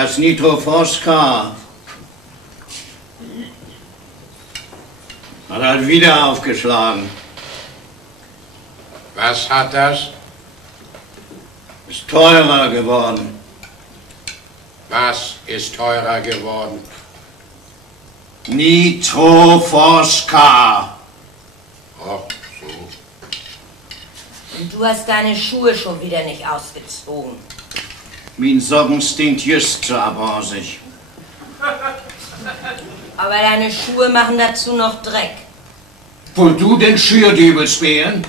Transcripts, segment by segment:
Das Nitrofoska hat halt wieder aufgeschlagen. Was hat das? Ist teurer geworden. Was ist teurer geworden? Nitrofoska. Ach so. Und du hast deine Schuhe schon wieder nicht ausgezogen. Mein Socken stinkt just so abrausig. Aber deine Schuhe machen dazu noch Dreck. Wo du den Schürdübel spielen?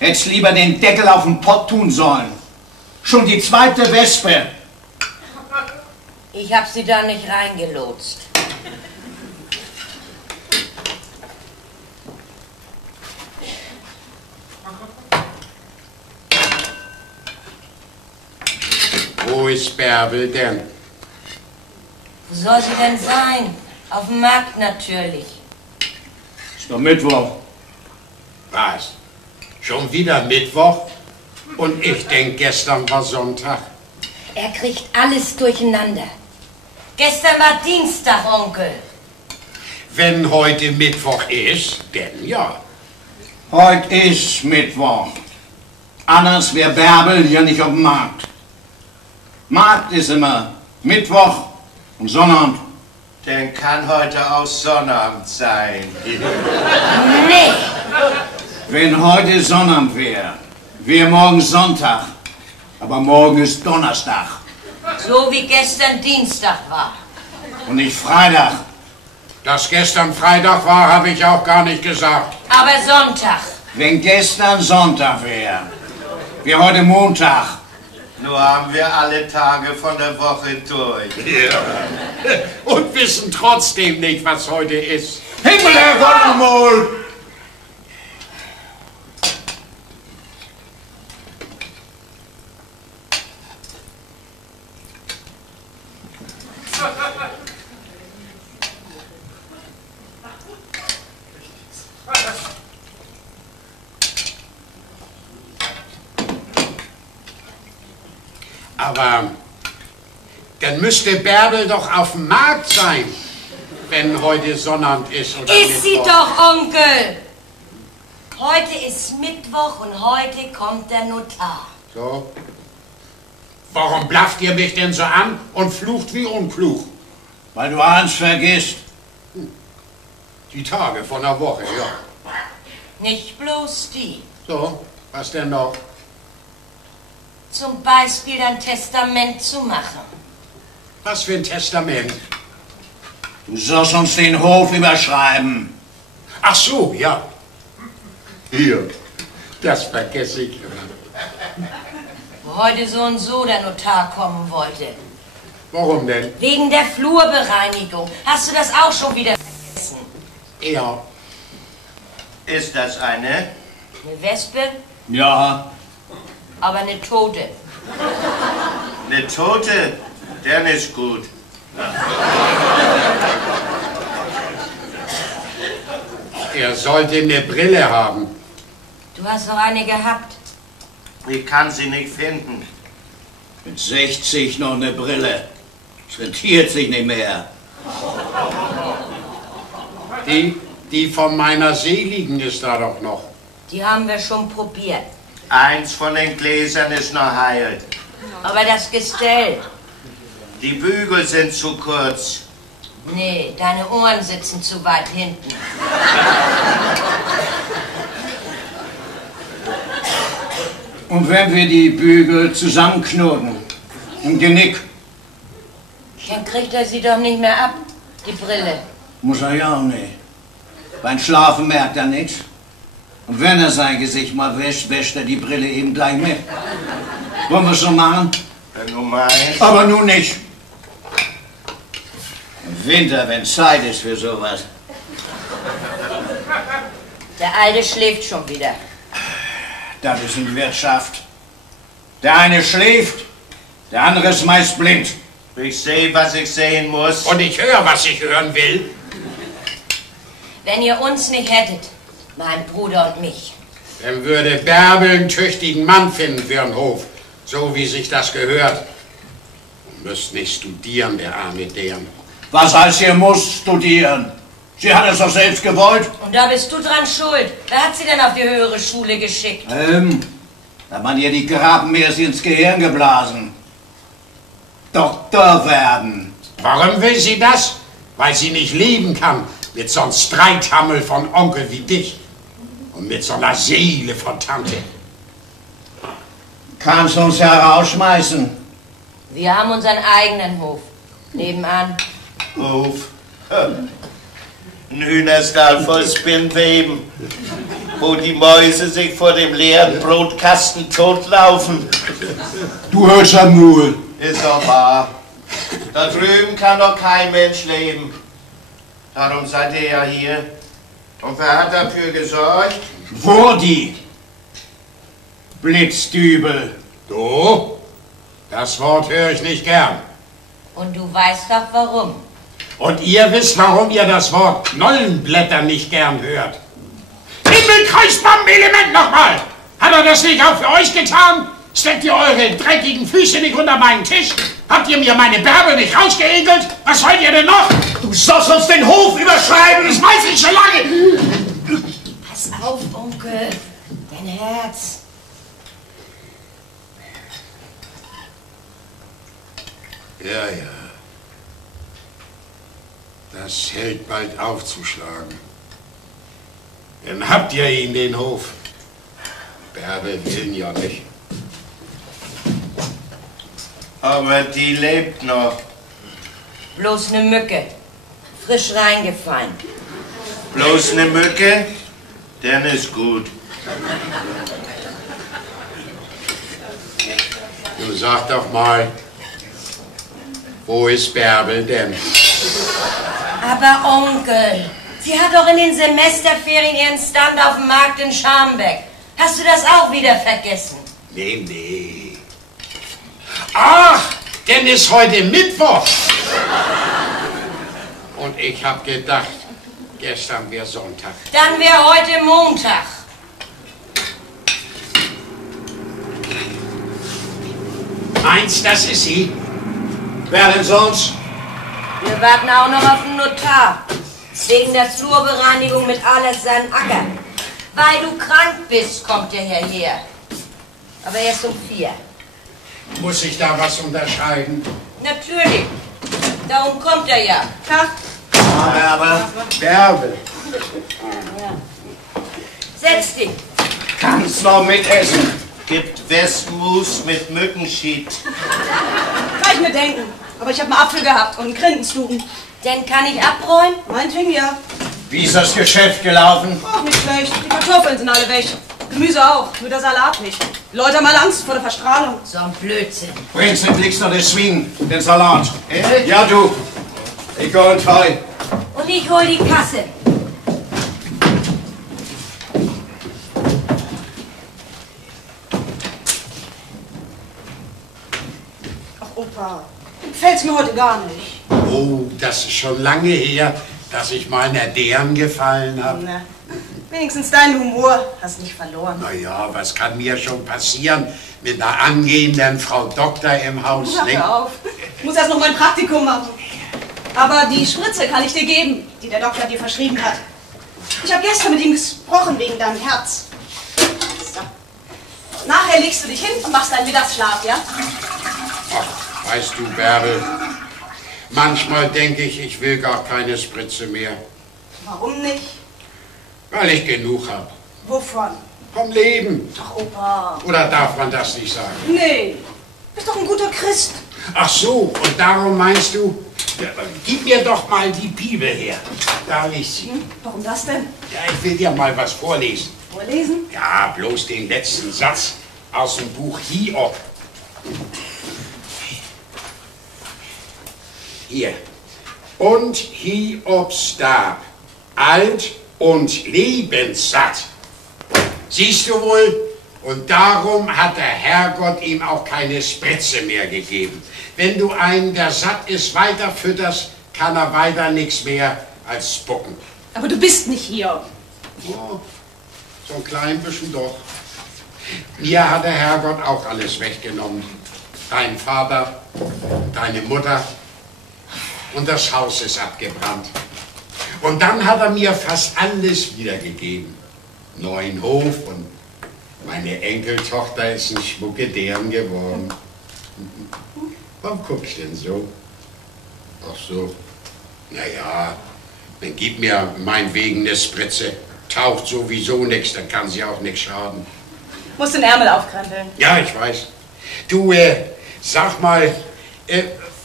Hättest lieber den Deckel auf den Pott tun sollen. Schon die zweite Wespe. Ich hab sie da nicht reingelotst. Wo ist Bärbel denn? Wo soll sie denn sein? Auf dem Markt natürlich. Ist doch Mittwoch. Was? Schon wieder Mittwoch? Und ich denk, gestern war Sonntag. Er kriegt alles durcheinander. Gestern war Dienstag, Onkel. Wenn heute Mittwoch ist, denn ja. Heute ist Mittwoch. Anders wär Bärbel ja nicht auf dem Markt. Markt ist immer Mittwoch und Sonnabend. Dann kann heute auch Sonnabend sein. Nee. Wenn heute Sonnabend wär morgen Sonntag. Aber morgen ist Donnerstag. So wie gestern Dienstag war. Und nicht Freitag. Dass gestern Freitag war, habe ich auch gar nicht gesagt. Aber Sonntag. Wenn gestern Sonntag wär heute Montag. Nur haben wir alle Tage von der Woche durch. Ja. Und wissen trotzdem nicht, was heute ist. Himmel, Herrgott, nochmal! Aber dann müsste Bärbel doch auf dem Markt sein, wenn heute Sonnabend ist. Oder Ist sie Mittwoch. doch, Onkel. Heute ist Mittwoch und heute kommt der Notar. So. Warum blafft ihr mich denn so an und flucht wie unklug? Weil du eins vergisst. Die Tage von der Woche, ja. Nicht bloß die. So, was denn noch? Zum Beispiel dein Testament zu machen. Was für ein Testament? Du sollst uns den Hof überschreiben. Ach so, ja. Hier, das vergesse ich immer. Wo heute so und so der Notar kommen wollte. Warum denn? Wegen der Flurbereinigung. Hast du das auch schon wieder vergessen? Ja. Ist das eine? Eine Wespe, Ja, aber eine Tote. Eine Tote? Der ist gut. Er sollte eine Brille haben. Du hast doch eine gehabt. Ich kann sie nicht finden. mit 60 noch eine Brille. Es rentiert sich nicht mehr. Die von meiner Seligen ist da doch noch. Die haben wir schon probiert. Eins von den Gläsern ist noch heil. Aber das Gestell. Die Bügel sind zu kurz. Nee, deine Ohren sitzen zu weit hinten. Und wenn wir die Bügel zusammenknoten, im Genick, Dann kriegt er sie doch nicht mehr ab, die Brille. muss er ja auch nicht. Beim Schlafen merkt er nichts. Und wenn er sein Gesicht mal wäscht, wäscht er die Brille eben gleich mit. Wollen wir es so machen? Wenn du meinst. Aber nun nicht. Im Winter, wenn Zeit ist für sowas. Der Alte schläft schon wieder. Das ist in Wirtschaft. Der eine schläft, der andere ist meist blind. Ich sehe, was ich sehen muss. Und ich höre, was ich hören will. Wenn ihr uns nicht hättet, mein Bruder und mich. Dann würde Bärbel einen tüchtigen Mann finden für den Hof. So wie sich das gehört. Müsst nicht studieren, der arme Dern. Was heißt, ihr muss studieren? Sie hat es doch selbst gewollt. Und da bist du dran schuld. Wer hat sie denn auf die höhere Schule geschickt? Da hat man ihr die Grabenmärs ins Gehirn geblasen. Doktor werden. Warum will sie das? Weil sie nicht leben kann mit so einem Streithammel von Onkel wie dich. Und mit so einer Seele von Tante. Kannst du uns herausschmeißen? Wir haben unseren eigenen Hof. Nebenan. Hof. Ein Hühnerstall voll Spinnweben, wo die Mäuse sich vor dem leeren Brotkasten totlaufen. Du hörst Mul. Ist doch wahr. Da drüben kann doch kein Mensch leben. Darum seid ihr ja hier. Und wer hat dafür gesorgt? Wo die? Blitzdübel. Du? Das Wort höre ich nicht gern. Und du weißt doch warum. Und ihr wisst, warum ihr das Wort Knollenblätter nicht gern hört. Himmelkreisbombelement nochmal! Hat er das nicht auch für euch getan? Steckt ihr eure dreckigen Füße nicht unter meinen Tisch? Habt ihr mir meine Bärbel nicht rausgeekelt? Was wollt ihr denn noch? Du sollst uns den Hof überschreiben! Das weiß ich schon lange! Pass auf, Onkel. Dein Herz. Ja, ja. Das hält bald aufzuschlagen. Dann habt ihr ihn, den Hof. Bärbel will ihn ja nicht. Aber die lebt noch. Bloß eine Mücke. Frisch reingefallen. Bloß eine Mücke? Dann ist gut. Du sag doch mal, wo ist Bärbel denn? Aber Onkel, sie hat doch in den Semesterferien ihren Stand auf dem Markt in Scharmbeck. Hast du das auch wieder vergessen? Nee, nee. Ach, denn ist heute Mittwoch. Und ich hab gedacht, gestern wäre Sonntag. Dann wäre heute Montag. Meinst, das ist sie? Wer denn sonst? Wir warten auch noch auf den Notar. Wegen der Flurbereinigung mit alles seinen Acker. Weil du krank bist, kommt er hierher. Aber erst um 4. Muss ich da was unterscheiden? Natürlich. Darum kommt er ja. Tag. Aber Bärbel. Setz dich. kannst noch mitessen. Gibt Westmus mit Mückenschied. Kann ich mir denken. Aber ich habe einen Apfel gehabt und einen Grindenstuben. Denn kann ich abräumen? Meinetwegen ja. Wie ist das Geschäft gelaufen? Ach, nicht schlecht. Die Kartoffeln sind alle weg. Gemüse auch, nur der Salat nicht. Die Leute haben alle Angst vor der Verstrahlung. So ein Blödsinn. Bringst den Blickst noch den Swing, den Salat. Ja, du. Ich gehe und heu. Und ich hol die Kasse. Ach, Opa, gefällt's mir heute gar nicht. Oh, das ist schon lange her, dass ich mal einer deren gefallen habe. Na, wenigstens deinen Humor hast nicht verloren. Naja, was kann mir schon passieren mit einer angehenden Frau Doktor im Haus? Ach, hör auf. Ich muss erst noch mein Praktikum machen. Aber die Spritze kann ich dir geben, die der Doktor dir verschrieben hat. Ich habe gestern mit ihm gesprochen wegen deinem Herz. So. Nachher legst du dich hin und machst deinen Mittagsschlaf, ja? Ach, weißt du, Bärbel, manchmal denke ich, ich will gar keine Spritze mehr, Warum nicht? weil ich genug habe. Wovon? Vom Leben. Ach, Opa. Oder darf man das nicht sagen? Nee, bist doch ein guter Christ. Ach so, und darum meinst du, ja, gib mir doch mal die Bibel her. Da liegt sie. Warum das denn? Ja, ich will dir mal was vorlesen. Vorlesen? Ja, bloß den letzten Satz aus dem Buch Hiob. Hier. Und Hiob starb, alt und lebenssatt. Siehst du wohl? Und darum hat der Herrgott ihm auch keine Spritze mehr gegeben. Wenn du einen, der satt ist, weiter fütterst, kann er weiter nichts mehr als spucken. Aber du bist nicht hier. Oh, so ein klein bisschen doch. Mir hat der Herrgott auch alles weggenommen. dein Vater, deine Mutter und das Haus ist abgebrannt. Und dann hat er mir fast alles wiedergegeben. Neuen Hof und meine Enkeltochter ist ein Schmuckedehren geworden. Warum guckst du denn so? Ach so. Naja, dann gib mir meinetwegen eine Spritze. Taucht sowieso nichts, dann kann sie auch nichts schaden. Musst den Ärmel aufkrempeln. Ja, ich weiß. Du, sag mal,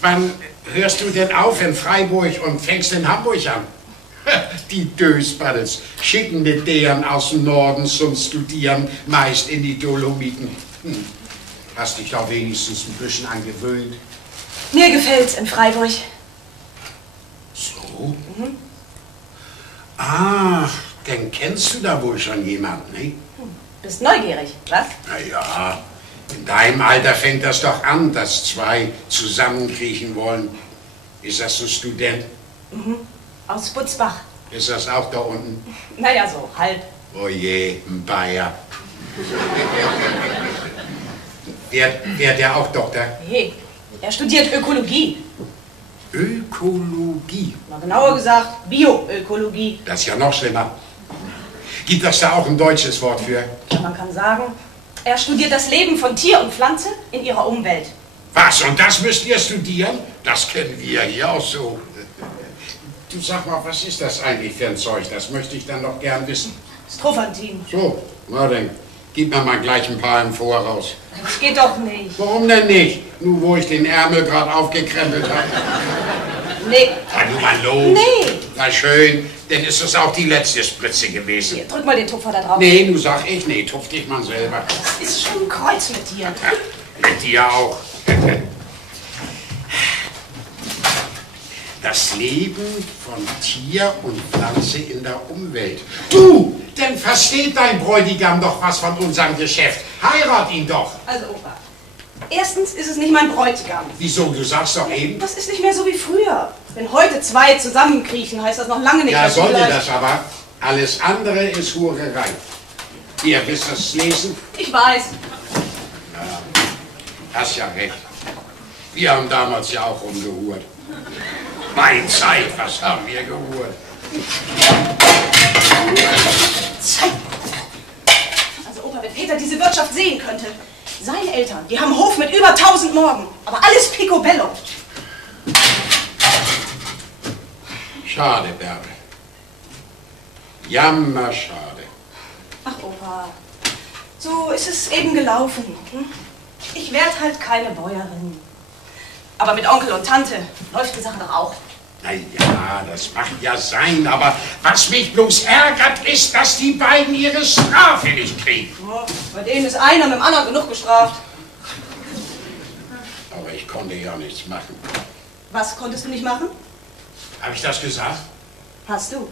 wann hörst du denn auf in Freiburg und fängst in Hamburg an? Die Dösbaddels schicken mit deren aus dem Norden zum Studieren, meist in die Dolomiten. Hast dich doch wenigstens ein bisschen angewöhnt. Mir gefällt's in Freiburg. So? Mhm. Ach, dann kennst du da wohl schon jemanden, ne? Bist neugierig, was? Na ja, in deinem Alter fängt das doch an, dass zwei zusammenkriechen wollen. Ist das ein Student? Mhm. Aus Butzbach. Ist das auch da unten? Naja, so halb. Oh je, ein Bayer. Wird der auch Doktor? Nee, er studiert Ökologie. Ökologie? Mal genauer gesagt, Bioökologie. Das ist ja noch schlimmer. Gibt es da auch ein deutsches Wort für? Ja, man kann sagen, er studiert das Leben von Tier und Pflanze in ihrer Umwelt. Was? Und das müsst ihr studieren? Das kennen wir hier auch so. Du sag mal, was ist das eigentlich für ein Zeug? Das möchte ich dann doch gern wissen. Strophantin. So, na dann, gib mir mal gleich ein paar im Voraus. Das geht doch nicht. Warum denn nicht? Nur wo ich den Ärmel gerade aufgekrempelt habe. Nee. Fahr du mal los. Nee. Na schön, dann ist es auch die letzte Spritze gewesen. Hier, drück mal den Tupfer da drauf. Nee, du sag ich, nee, tupf dich mal selber. Das ist schon ein Kreuz mit dir. Mit dir auch. Das Leben von Tier und Pflanze in der Umwelt. Du, denn versteht dein Bräutigam doch was von unserem Geschäft. Heirat ihn doch. Also, Opa, erstens ist es nicht mein Bräutigam. Wieso? Du sagst doch eben. Das ist nicht mehr so wie früher. Wenn heute zwei zusammenkriechen, heißt das noch lange nicht, Ja, dass sie sollte gleich... das aber. Alles andere ist Hurerei. Ihr wisst das lesen? Ich weiß. Ja, hast ja recht. Wir haben damals ja auch rumgehurt. Mein Zeit, was haben wir gehurt? Also Opa, wenn Peter diese Wirtschaft sehen könnte. Seine Eltern, die haben einen Hof mit über 1000 Morgen. Aber alles picobello. Schade, Bärbel. Jammerschade. Ach Opa, so ist es eben gelaufen. Hm? Ich werd halt keine Bäuerin. Aber mit Onkel und Tante läuft die Sache doch auch. Na ja, das mag ja sein, aber was mich bloß ärgert, ist, dass die beiden ihre Strafe nicht kriegen. Oh, bei denen ist einer mit dem anderen genug gestraft. Aber ich konnte ja nichts machen. Was konntest du nicht machen? Habe ich das gesagt? Hast du.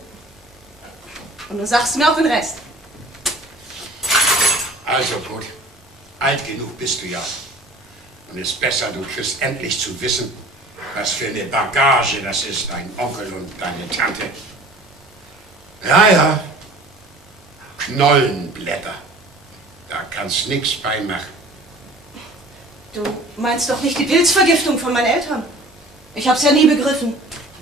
Und du sagst mir auch den Rest. Also gut, alt genug bist du ja. Und ist besser, du kriegst endlich zu wissen, was für eine Bagage das ist, dein Onkel und deine Tante. Ja, ja, Knollenblätter, da kannst nix bei machen. Du meinst doch nicht die Pilzvergiftung von meinen Eltern? Ich hab's ja nie begriffen.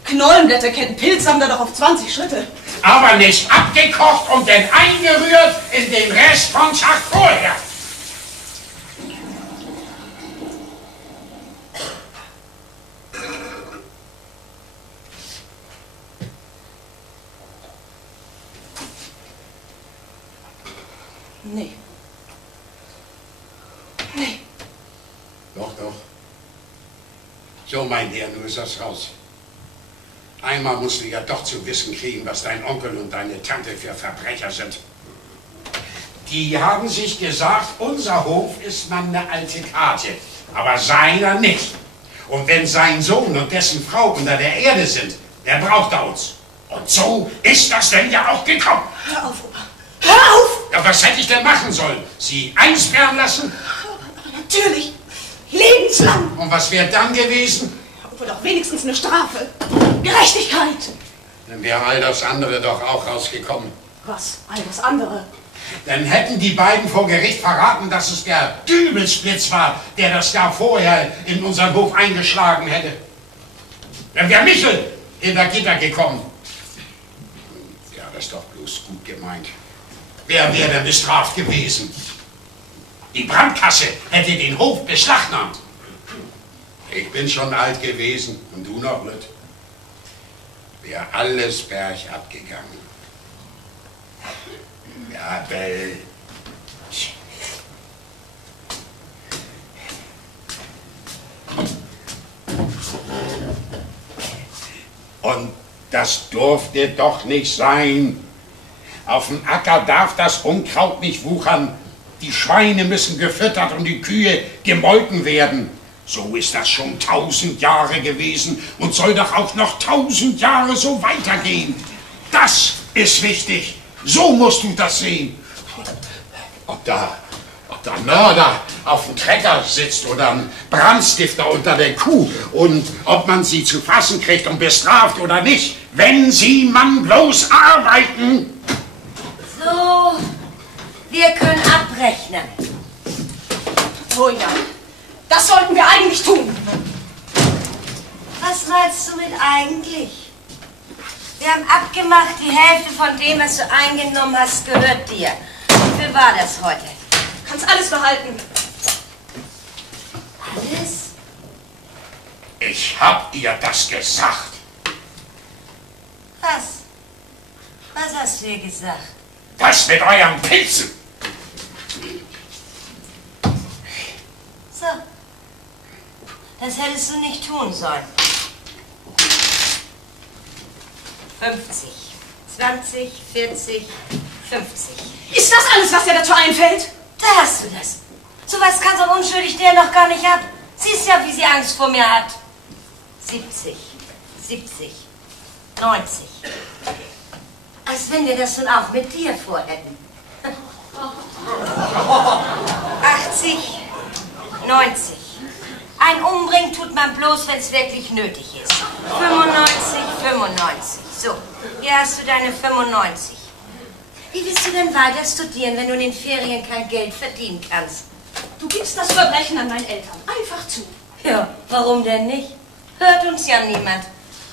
Knollenblätter kennen Pilzsammler doch auf 20 Schritte. Aber nicht abgekocht und dann eingerührt in den Rest vom Tag vorher. Nee. Nee. Doch, doch. So, mein Herr, nun ist das raus. Einmal musst du ja doch zu wissen kriegen, was dein Onkel und deine Tante für Verbrecher sind. Die haben sich gesagt, unser Hof ist man eine alte Karte, aber seiner nicht. Und wenn sein Sohn und dessen Frau unter der Erde sind, dann braucht er uns. Und so ist das denn ja auch gekommen. Hör auf, Opa. Hör auf! Ja, was hätte ich denn machen sollen? Sie einsperren lassen? Aber natürlich. Lebenslang. Und was wäre dann gewesen? Oder doch wenigstens eine Strafe. Gerechtigkeit. Dann wäre all das andere doch auch rausgekommen. Was? All das andere? Dann hätten die beiden vor Gericht verraten, dass es der Dübelsblitz war, der das Jahr vorher in unseren Hof eingeschlagen hätte. Dann wäre Michel hinter Gitter gekommen. Ja, das ist doch bloß gut gemeint. Wer wäre denn bestraft gewesen? Die Brandkasse hätte den Hof beschlagnahmt. Ich bin schon alt gewesen und du noch nicht. Wäre alles bergab gegangen. Ja, Bell. Und das durfte doch nicht sein. Auf dem Acker darf das Unkraut nicht wuchern. Die Schweine müssen gefüttert und die Kühe gemolken werden. So ist das schon 1000 Jahre gewesen und soll doch auch noch 1000 Jahre so weitergehen. Das ist wichtig. So musst du das sehen. Ob da ein Mörder auf dem Trecker sitzt oder ein Brandstifter unter der Kuh und ob man sie zu fassen kriegt und bestraft oder nicht, wenn sie man bloß arbeiten. So, wir können abrechnen. Oh ja, das sollten wir eigentlich tun. Was meinst du mit eigentlich? Wir haben abgemacht, die Hälfte von dem, was du eingenommen hast, gehört dir. Wie viel war das heute? Du kannst alles behalten. Alles? Ich hab ihr das gesagt. Was? Was hast du ihr gesagt? Das mit euren Pilzen. So. Das hättest du nicht tun sollen. 50, 20, 40, 50. Ist das alles, was dir dazu einfällt? Da hast du das. So was kann so unschuldig der noch gar nicht ab. Siehst ja, wie sie Angst vor mir hat. 70, 70, 90. Als wenn wir das nun auch mit dir vorhätten. 80, 90. Ein Umbringen tut man bloß, wenn es wirklich nötig ist. 95, 95. So, hier hast du deine 95. Wie willst du denn weiter studieren, wenn du in den Ferien kein Geld verdienen kannst? Du gibst das Verbrechen an meinen Eltern einfach zu. Ja, warum denn nicht? Hört uns ja niemand.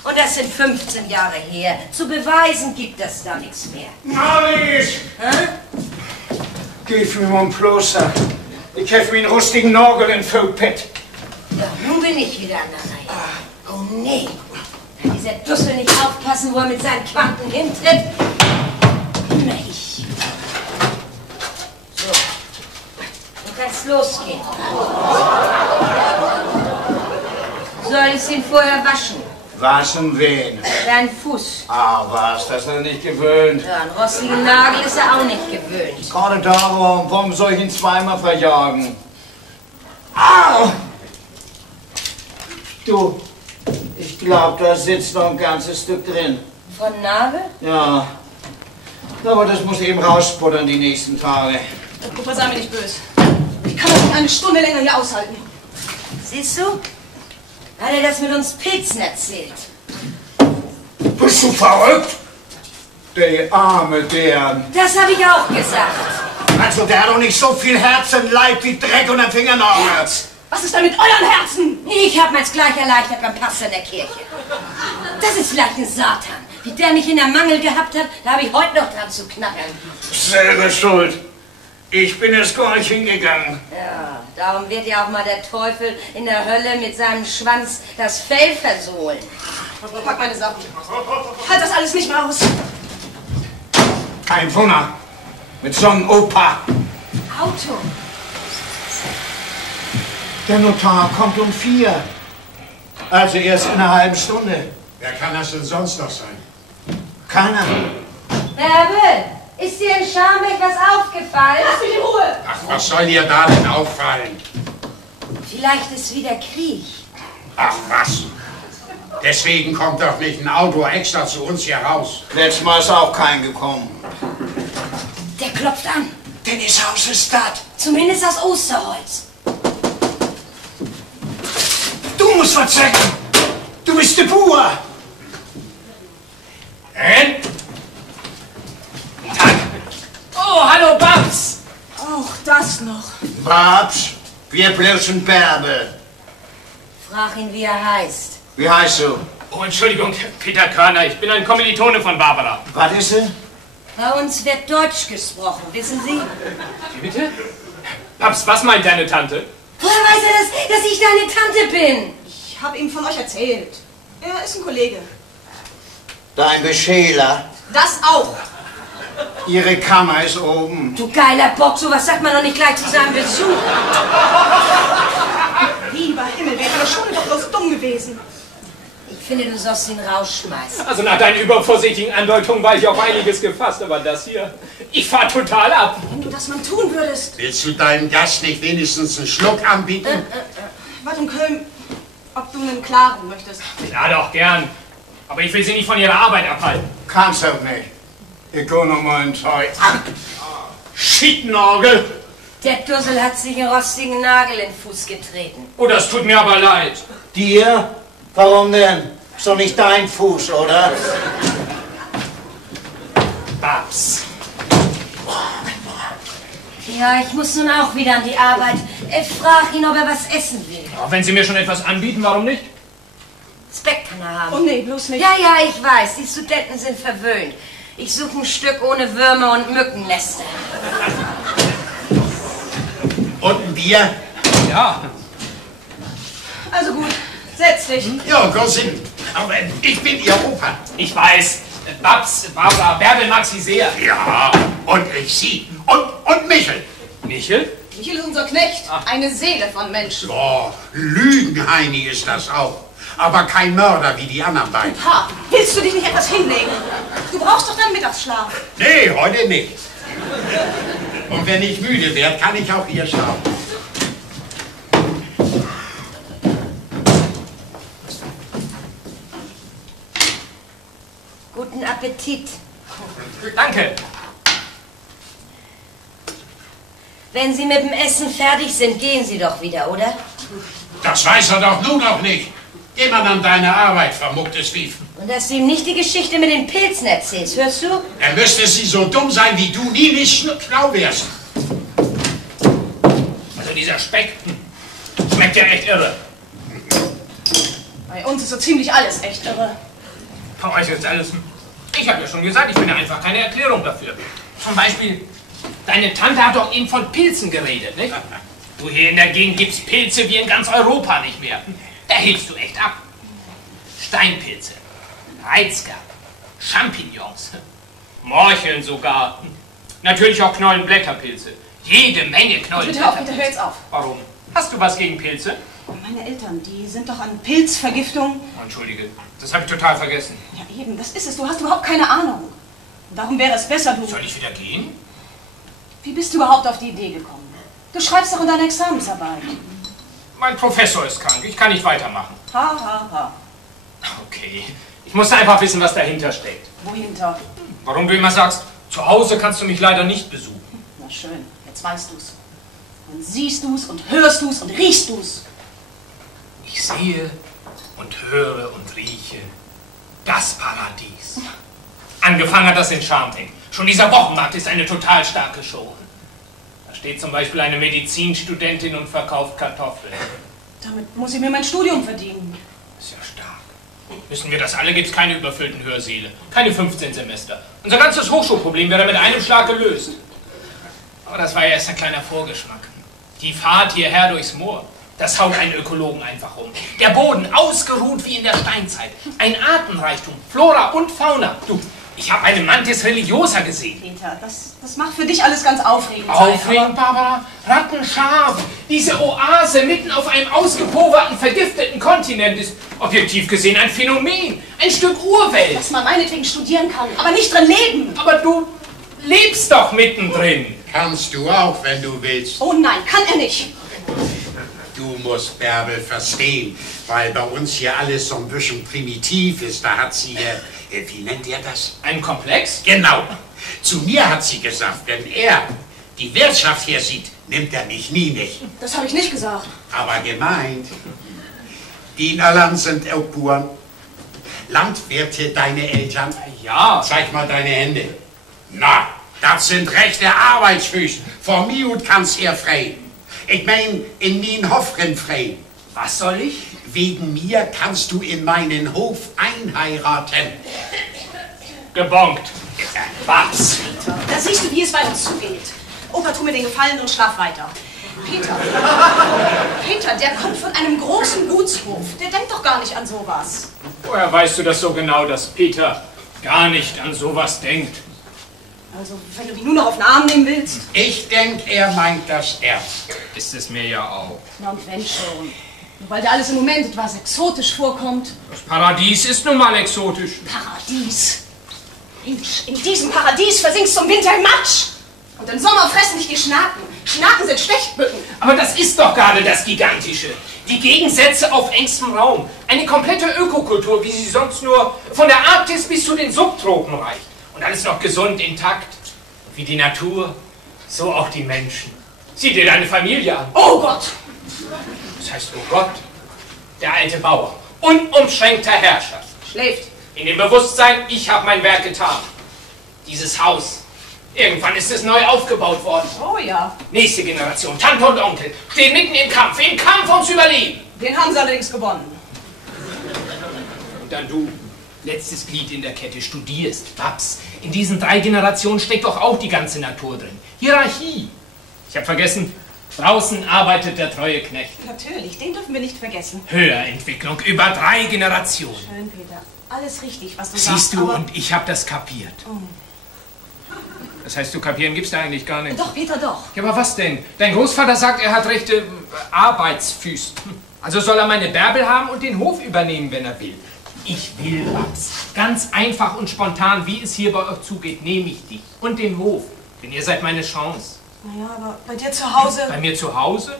Und das sind 15 Jahre her. Zu beweisen gibt es da nichts mehr. Maris! Hä? Gib mir mal einen Ploster. Ich hef mir einen rustigen Nagel in Vollpett. Ja, nun bin ich wieder an der Reihe. Oh nee. Kann dieser Dussel nicht aufpassen, wo er mit seinen Quanten hintritt? Immer ich. So. Du kannst losgehen. Soll ich ihn vorher waschen? Waschen wen? Dein Fuß. Ah, was, das ist er nicht gewöhnt. Ja, einen rostigen Nagel ist er auch nicht gewöhnt. Gerade darum, warum soll ich ihn zweimal verjagen? Au! Du, ich glaube, da sitzt noch ein ganzes Stück drin. Von Nagel? Ja. Aber das muss eben rausputtern die nächsten Tage. Der Puppe, sei mir nicht böse. Ich kann das nicht eine Stunde länger hier aushalten. Siehst du? Hat er das mit uns Pilzen erzählt? Bist du verrückt? Der arme Bären. Das habe ich auch gesagt. Also, der hat doch nicht so viel Herz und Leib wie Dreck und ein Fingernagel. Herz! Was ist denn mit euren Herzen? Ich habe mir's gleich erleichtert beim Pastor in der Kirche. Das ist vielleicht ein Satan. Wie der mich in der Mangel gehabt hat, da habe ich heute noch dran zu knackern. Selber schuld. Ich bin erst gar nicht hingegangen. Ja, darum wird ja auch mal der Teufel in der Hölle mit seinem Schwanz das Fell versohlen. Pack meine Sachen. Halt das alles nicht mehr aus. Kein Wunder. Mit so einem Opa. Auto. Der Notar kommt um 4. Also erst in einer halben Stunde. Wer kann das denn sonst noch sein? Keiner. Bärbel, ist dir in Scharmbeck was aufgefallen? Lass mich in Ruhe! Ach, was soll dir da denn auffallen? Vielleicht ist wieder Krieg. Ach, was? Deswegen kommt doch nicht ein Auto extra zu uns hier raus. Letztes Mal ist auch kein gekommen. Der klopft an. Dennis Haus ist das. Zumindest aus Osterholz. Du musst was sagen. Du bist der Bauer. Renn! Hallo, Babs! Auch das noch. Babs, wir blößen Bärbel. Frag ihn, wie er heißt. Wie heißt du? Oh, Entschuldigung, Peter Körner, ich bin ein Kommilitone von Barbara. Was ist sie? Bei uns wird Deutsch gesprochen, wissen Sie? Wie bitte? Babs, was meint deine Tante? Woher weiß er, dass ich deine Tante bin? Ich habe ihm von euch erzählt. Er ist ein Kollege. Dein Beschäler. Das auch. Ihre Kammer ist oben. Du geiler Bock, sowas sagt man doch nicht gleich zu seinem Besuch. Lieber Himmel, wäre der Schule doch bloß dumm gewesen. Ich finde, du sollst ihn rausschmeißen. Also nach deinen übervorsichtigen Andeutungen war ich auf einiges gefasst, aber das hier, ich fahr total ab. Wenn du das mal tun würdest. Willst du deinem Gast nicht wenigstens einen Schluck anbieten? Warte, Köln, ob du einen klaren möchtest. Ja, doch, gern. Aber ich will sie nicht von ihrer Arbeit abhalten. Kannst du nicht. Ich geh noch mal ins Heu. Schiednagel! Der Dussel hat sich einen rostigen Nagel in den Fuß getreten. Oh, das tut mir aber leid. Dir? Warum denn? Ist doch nicht dein Fuß, oder? Babs. Ja, ich muss nun auch wieder an die Arbeit. Frag ihn, ob er was essen will. Ja, wenn Sie mir schon etwas anbieten, warum nicht? Speck kann er haben. Oh nee, bloß nicht. Ja, ja, ich weiß, die Studenten sind verwöhnt. Ich suche ein Stück ohne Würmer und Mückennester. Und ein Bier? Ja. Also gut, setz dich. Ja, Gossin. Aber ich bin Ihr Opa. Ich weiß. Babs, Barbara, Bärbel mag sie sehr. Ja, und ich Sie. Und Michel. Michel? Michel ist unser Knecht. Eine Seele von Mensch. Oh, Lügenheini ist das auch. Aber kein Mörder wie die anderen beiden. Ha, willst du dich nicht etwas hinlegen? Du brauchst doch deinen Mittagsschlaf. Nee, heute nicht. Und wenn ich müde werde, kann ich auch hier schlafen. Guten Appetit. Danke. Wenn Sie mit dem Essen fertig sind, gehen Sie doch wieder, oder? Das weiß er doch nun noch nicht. Geh mal an deine Arbeit, vermucktes Vieh. Und dass du ihm nicht die Geschichte mit den Pilzen erzählst, hörst du? Dann müsste sie so dumm sein, wie du nie nicht schlau wärst. Also dieser Speck schmeckt ja echt irre. Bei uns ist so ziemlich alles echt irre. Bei euch ist alles... Ich habe ja schon gesagt, ich bin ja einfach keine Erklärung dafür. Zum Beispiel, deine Tante hat doch eben von Pilzen geredet, nicht? Du, hier in der Gegend gibt's Pilze wie in ganz Europa nicht mehr. Da hilfst du echt ab. Steinpilze, Reizgarben, Champignons, Morcheln sogar. Natürlich auch Knollenblätterpilze. Jede Menge Bitte hör auf, Knollenblätter. bitte hör jetzt auf. Warum? Hast du was gegen Pilze? Meine Eltern, die sind doch an Pilzvergiftung. Oh, entschuldige, das habe ich total vergessen. Ja eben, das ist es. Du hast überhaupt keine Ahnung. Darum wäre es besser, du... Soll ich wieder gehen? Wie bist du überhaupt auf die Idee gekommen? Du schreibst doch in deiner Examensarbeit. Mein Professor ist krank, ich kann nicht weitermachen. Ha, ha, ha. Okay, ich musste einfach wissen, was dahinter steckt. Wohinter? Warum du immer sagst, zu Hause kannst du mich leider nicht besuchen. Na schön, jetzt weißt du's. Dann siehst du's und hörst du's und riechst du's. Ich sehe und höre und rieche das Paradies. Angefangen hat das in Scharmbeck. Schon dieser Wochenmarkt ist eine total starke Show. Da steht zum Beispiel eine Medizinstudentin und verkauft Kartoffeln. Damit muss ich mir mein Studium verdienen. Ist ja stark. Wissen wir das alle, gibt's keine überfüllten Hörsäle. Keine 15 Semester. Unser ganzes Hochschulproblem wäre mit einem Schlag gelöst. Aber das war ja erst ein kleiner Vorgeschmack. Die Fahrt hierher durchs Moor, das haut einen Ökologen einfach um. Der Boden ausgeruht wie in der Steinzeit. Ein Artenreichtum, Flora und Fauna. Du, ich habe eine Mantis religiosa gesehen. Peter, das macht für dich alles ganz aufregend. Aufregend, Barbara? Rattenscharf. Diese Oase mitten auf einem ausgepoverten, vergifteten Kontinent ist objektiv gesehen ein Phänomen. Ein Stück Urwelt. Dass man meinetwegen studieren kann, aber nicht drin leben. Aber du lebst doch mittendrin. Kannst du auch, wenn du willst. Oh nein, kann er nicht. Du musst Bärbel verstehen, weil bei uns hier alles so ein bisschen primitiv ist. Da hat sie, wie nennt ihr das? Ein Komplex? Genau. Zu mir hat sie gesagt, wenn er die Wirtschaft hier sieht, nimmt er mich nie nicht. Das habe ich nicht gesagt. Aber gemeint. Die in Irland sind auch Bauern. Landwirte, deine Eltern. Ja. Zeig mal deine Hände. Na, da Das sind rechte Arbeitsfüße. Von mir aus kannst ihr frei. Ich mein, in mein Hofren frei. Was soll ich? Wegen mir kannst du in meinen Hof einheiraten. Gebongt. Was? Peter, da siehst du, wie es bei uns zugeht. Opa, tu mir den Gefallen und schlaf weiter. Peter, der kommt von einem großen Gutshof. Der denkt doch gar nicht an sowas. Woher weißt du das so genau, dass Peter gar nicht an sowas denkt? Also, wenn du mich nur noch auf den Arm nehmen willst. Ich denke, er meint das ernst. Ist es mir ja auch. Na und wenn schon. Nur weil dir alles im Moment etwas exotisch vorkommt. Das Paradies ist nun mal exotisch. Paradies. Mensch, in diesem Paradies versinkst du im Winter im Matsch. Und im Sommer fressen dich die Schnaken. Schnaken sind Stechbücken. Aber das ist doch gerade das Gigantische. Die Gegensätze auf engstem Raum. Eine komplette Ökokultur, wie sie sonst nur von der Arktis bis zu den Subtropen reicht. Und alles noch gesund, intakt. Wie die Natur, so auch die Menschen. Sieh dir deine Familie an. Oh Gott! Das heißt, oh Gott, der alte Bauer, unumschränkter Herrscher. Schläft. In dem Bewusstsein, ich habe mein Werk getan. Dieses Haus. Irgendwann ist es neu aufgebaut worden. Oh ja. Nächste Generation, Tante und Onkel, stehen mitten im Kampf ums Überleben. Den haben sie allerdings gewonnen. Und dann du, letztes Glied in der Kette, studierst, Babs. In diesen 3 Generationen steckt doch auch die ganze Natur drin. Hierarchie. Ich habe vergessen, draußen arbeitet der treue Knecht. Natürlich, den dürfen wir nicht vergessen. Höherentwicklung über 3 Generationen. Schön, Peter. Alles richtig, was du sagst. Siehst du, und ich habe das kapiert. Das heißt, du kapieren gibst du eigentlich gar nicht. Doch, Peter, doch. Ja, aber was denn? Dein Großvater sagt, er hat rechte Arbeitsfüße. Also soll er meine Bärbel haben und den Hof übernehmen, wenn er will. Ich will was. Ganz einfach und spontan, wie es hier bei euch zugeht, nehme ich dich und den Hof. Denn ihr seid meine Chance. Naja, aber bei dir zu Hause... Bei mir zu Hause?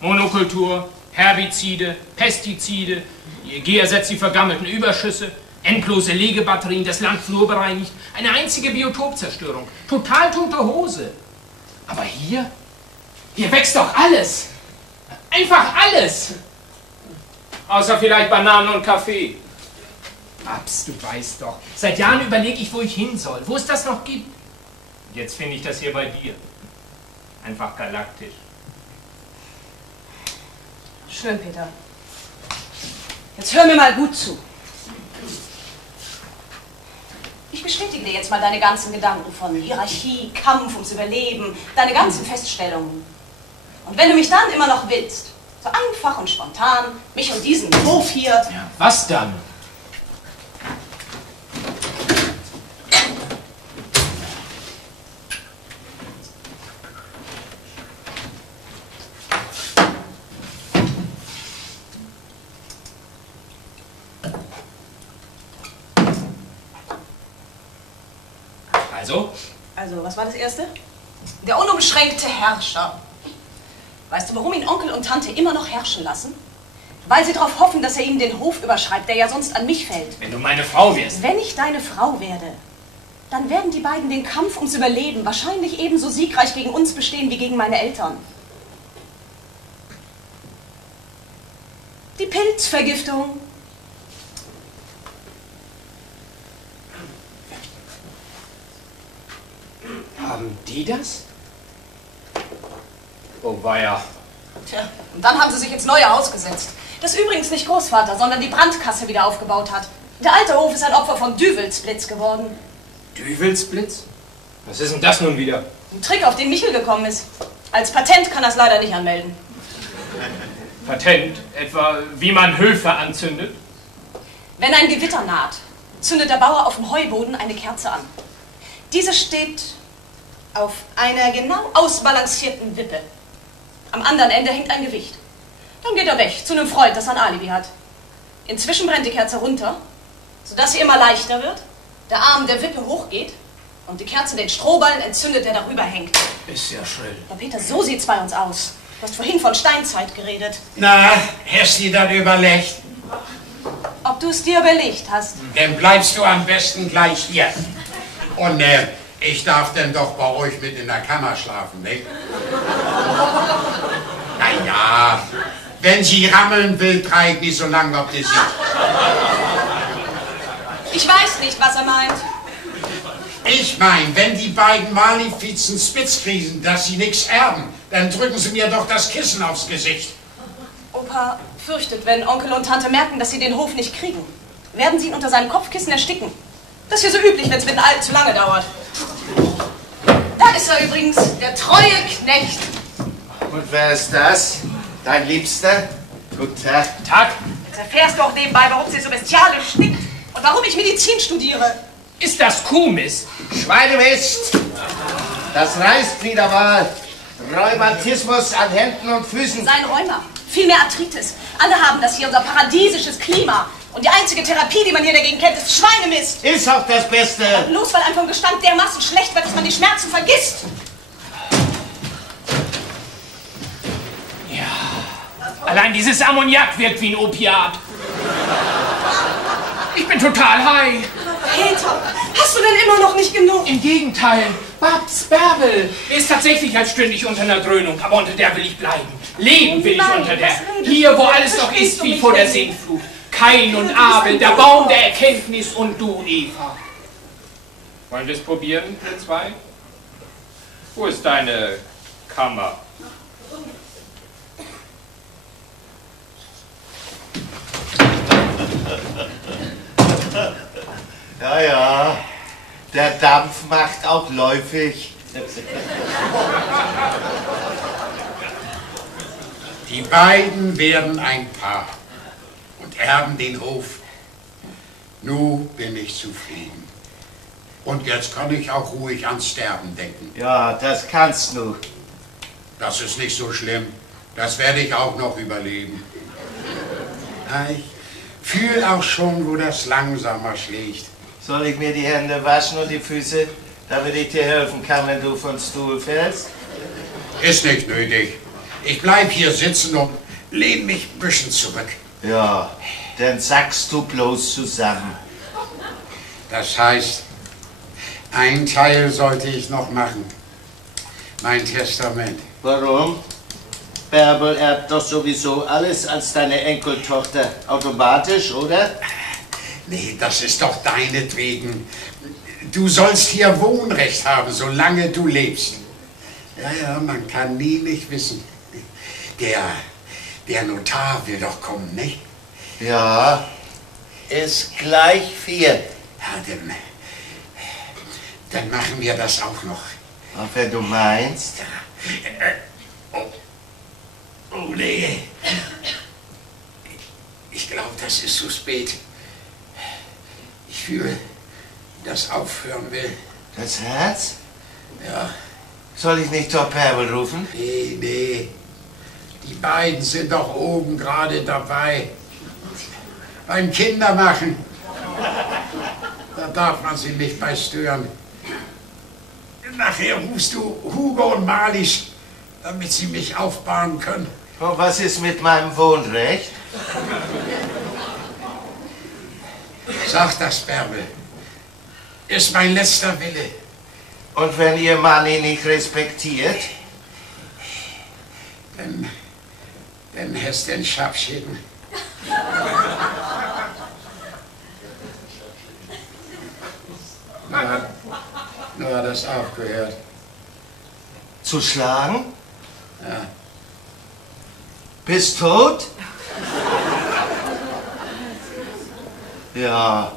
Monokultur, Herbizide, Pestizide, die EG ersetzt die vergammelten Überschüsse, endlose Legebatterien, das Land flurbereinigt, eine einzige Biotopzerstörung, total tote Hose. Aber hier wächst doch alles. Einfach alles. Außer vielleicht Bananen und Kaffee. Babs, du weißt doch, seit Jahren überlege ich, wo ich hin soll, wo es das noch gibt. Und jetzt finde ich das hier bei dir. Einfach galaktisch. Schön, Peter. Jetzt hör mir mal gut zu. Ich bestätige dir jetzt mal deine ganzen Gedanken von Hierarchie, Kampf ums Überleben, deine ganzen Feststellungen. Und wenn du mich dann immer noch willst, so einfach und spontan, mich und diesen Hof hier... Ja, was dann? Also, was war das Erste? Der unumschränkte Herrscher. Weißt du, warum ihn Onkel und Tante immer noch herrschen lassen? Weil sie darauf hoffen, dass er ihnen den Hof überschreibt, der ja sonst an mich fällt. Wenn du meine Frau wärst. Wenn ich deine Frau werde, dann werden die beiden den Kampf ums Überleben wahrscheinlich ebenso siegreich gegen uns bestehen wie gegen meine Eltern. Die Pilzvergiftung. Haben die das? Oh weia. Tja, und dann haben sie sich ins neue Haus gesetzt. Das übrigens nicht Großvater, sondern die Brandkasse wieder aufgebaut hat. Der alte Hof ist ein Opfer von Düvelsblitz geworden. Düvelsblitz? Was ist denn das nun wieder? Ein Trick, auf den Michel gekommen ist. Als Patent kann er es leider nicht anmelden. Patent? Etwa, wie man Höfe anzündet? Wenn ein Gewitter naht, zündet der Bauer auf dem Heuboden eine Kerze an. Diese steht auf einer genau ausbalancierten Wippe. Am anderen Ende hängt ein Gewicht. Dann geht er weg, zu einem Freund, das ein Alibi hat. Inzwischen brennt die Kerze runter, sodass sie immer leichter wird, der Arm der Wippe hochgeht und die Kerze den Strohballen entzündet, der darüber hängt. Ist ja schön. Ja, Peter, so sieht's bei uns aus. Du hast vorhin von Steinzeit geredet. Na, hast du das überlegt? Ob du es dir überlegt hast? Dann bleibst du am besten gleich hier. Und ich darf denn doch bei euch mit in der Kammer schlafen, nicht? Na ja, wenn sie rammeln will, treibt die so lange, ob die sieht. Ich weiß nicht, was er meint. Ich mein, wenn die beiden Malefizen spitz kriegen, dass sie nichts erben, dann drücken sie mir doch das Kissen aufs Gesicht. Opa fürchtet, wenn Onkel und Tante merken, dass sie den Hof nicht kriegen, werden sie ihn unter seinem Kopfkissen ersticken. Das ist hier so üblich, wenn es mit den Alten zu lange dauert. Da ist er übrigens, der treue Knecht. Und wer ist das? Dein Liebster? Guten Tag. Tag. Jetzt erfährst du auch nebenbei, warum sie so bestialisch stinkt und warum ich Medizin studiere. Ist das Kuhmist? Schweinemist! Das reißt wieder mal. Rheumatismus an Händen und Füßen. Sein Rheuma, vielmehr Arthritis. Alle haben das hier, unser paradiesisches Klima. Und die einzige Therapie, die man hier dagegen kennt, ist Schweinemist. Ist auch das Beste. Bloß weil einem vom Gestank dermaßen schlecht wird, dass man die Schmerzen vergisst. Ja. Allein dieses Ammoniak wirkt wie ein Opiat. Ich bin total high. Peter, hast du denn immer noch nicht genug? Im Gegenteil, Babs Bärbel ist tatsächlich als stünde ich unter einer Dröhnung, aber unter der will ich bleiben. Leben will ich unter der. Hier, wo alles noch ist wie vor der Sintflut. Kain und Abel, der Baum der Erkenntnis und du, Eva. Wollen wir es probieren, ihr zwei? Wo ist deine Kammer? Ja, ja. Der Dampf macht auch läufig. Die beiden werden ein Paar und erben den Hof. Nu bin ich zufrieden. Und jetzt kann ich auch ruhig ans Sterben denken. Ja, das kannst du. Das ist nicht so schlimm. Das werde ich auch noch überleben. Ich fühle auch schon, wo das langsamer schlägt. Soll ich mir die Hände waschen und die Füße, damit ich dir helfen kann, wenn du vom Stuhl fällst? Ist nicht nötig. Ich bleib hier sitzen und lehn mich ein bisschen zurück. Ja, dann sackst du bloß zusammen. Das heißt, ein Teil sollte ich noch machen. Mein Testament. Warum? Bärbel erbt doch sowieso alles als deine Enkeltochter. Automatisch, oder? Nee, das ist doch deinetwegen. Du sollst hier Wohnrecht haben, solange du lebst. Ja, man kann nie nicht wissen. Der Notar will doch kommen, nicht? Ja, ist gleich 4. Ja, dann machen wir das auch noch. Und wenn du meinst. Oh nee. Ich glaube, das ist zu spät. Ich fühle, dass aufhören will. Das Herz? Ja. Soll ich nicht doch Bärbel rufen? Nee. Die beiden sind doch oben gerade dabei. Beim Kindermachen. Da darf man sie nicht bei stören. Nachher rufst du Hugo und Marlies, damit sie mich aufbauen können. Und was ist mit meinem Wohnrecht? Sag das, Bärbel. Ist mein letzter Wille. Und wenn ihr Mann ihn nicht respektiert? Dann hast du den Schabschieden. Nur hat das aufgehört. Zu schlagen? Ja. Bist tot? Ja.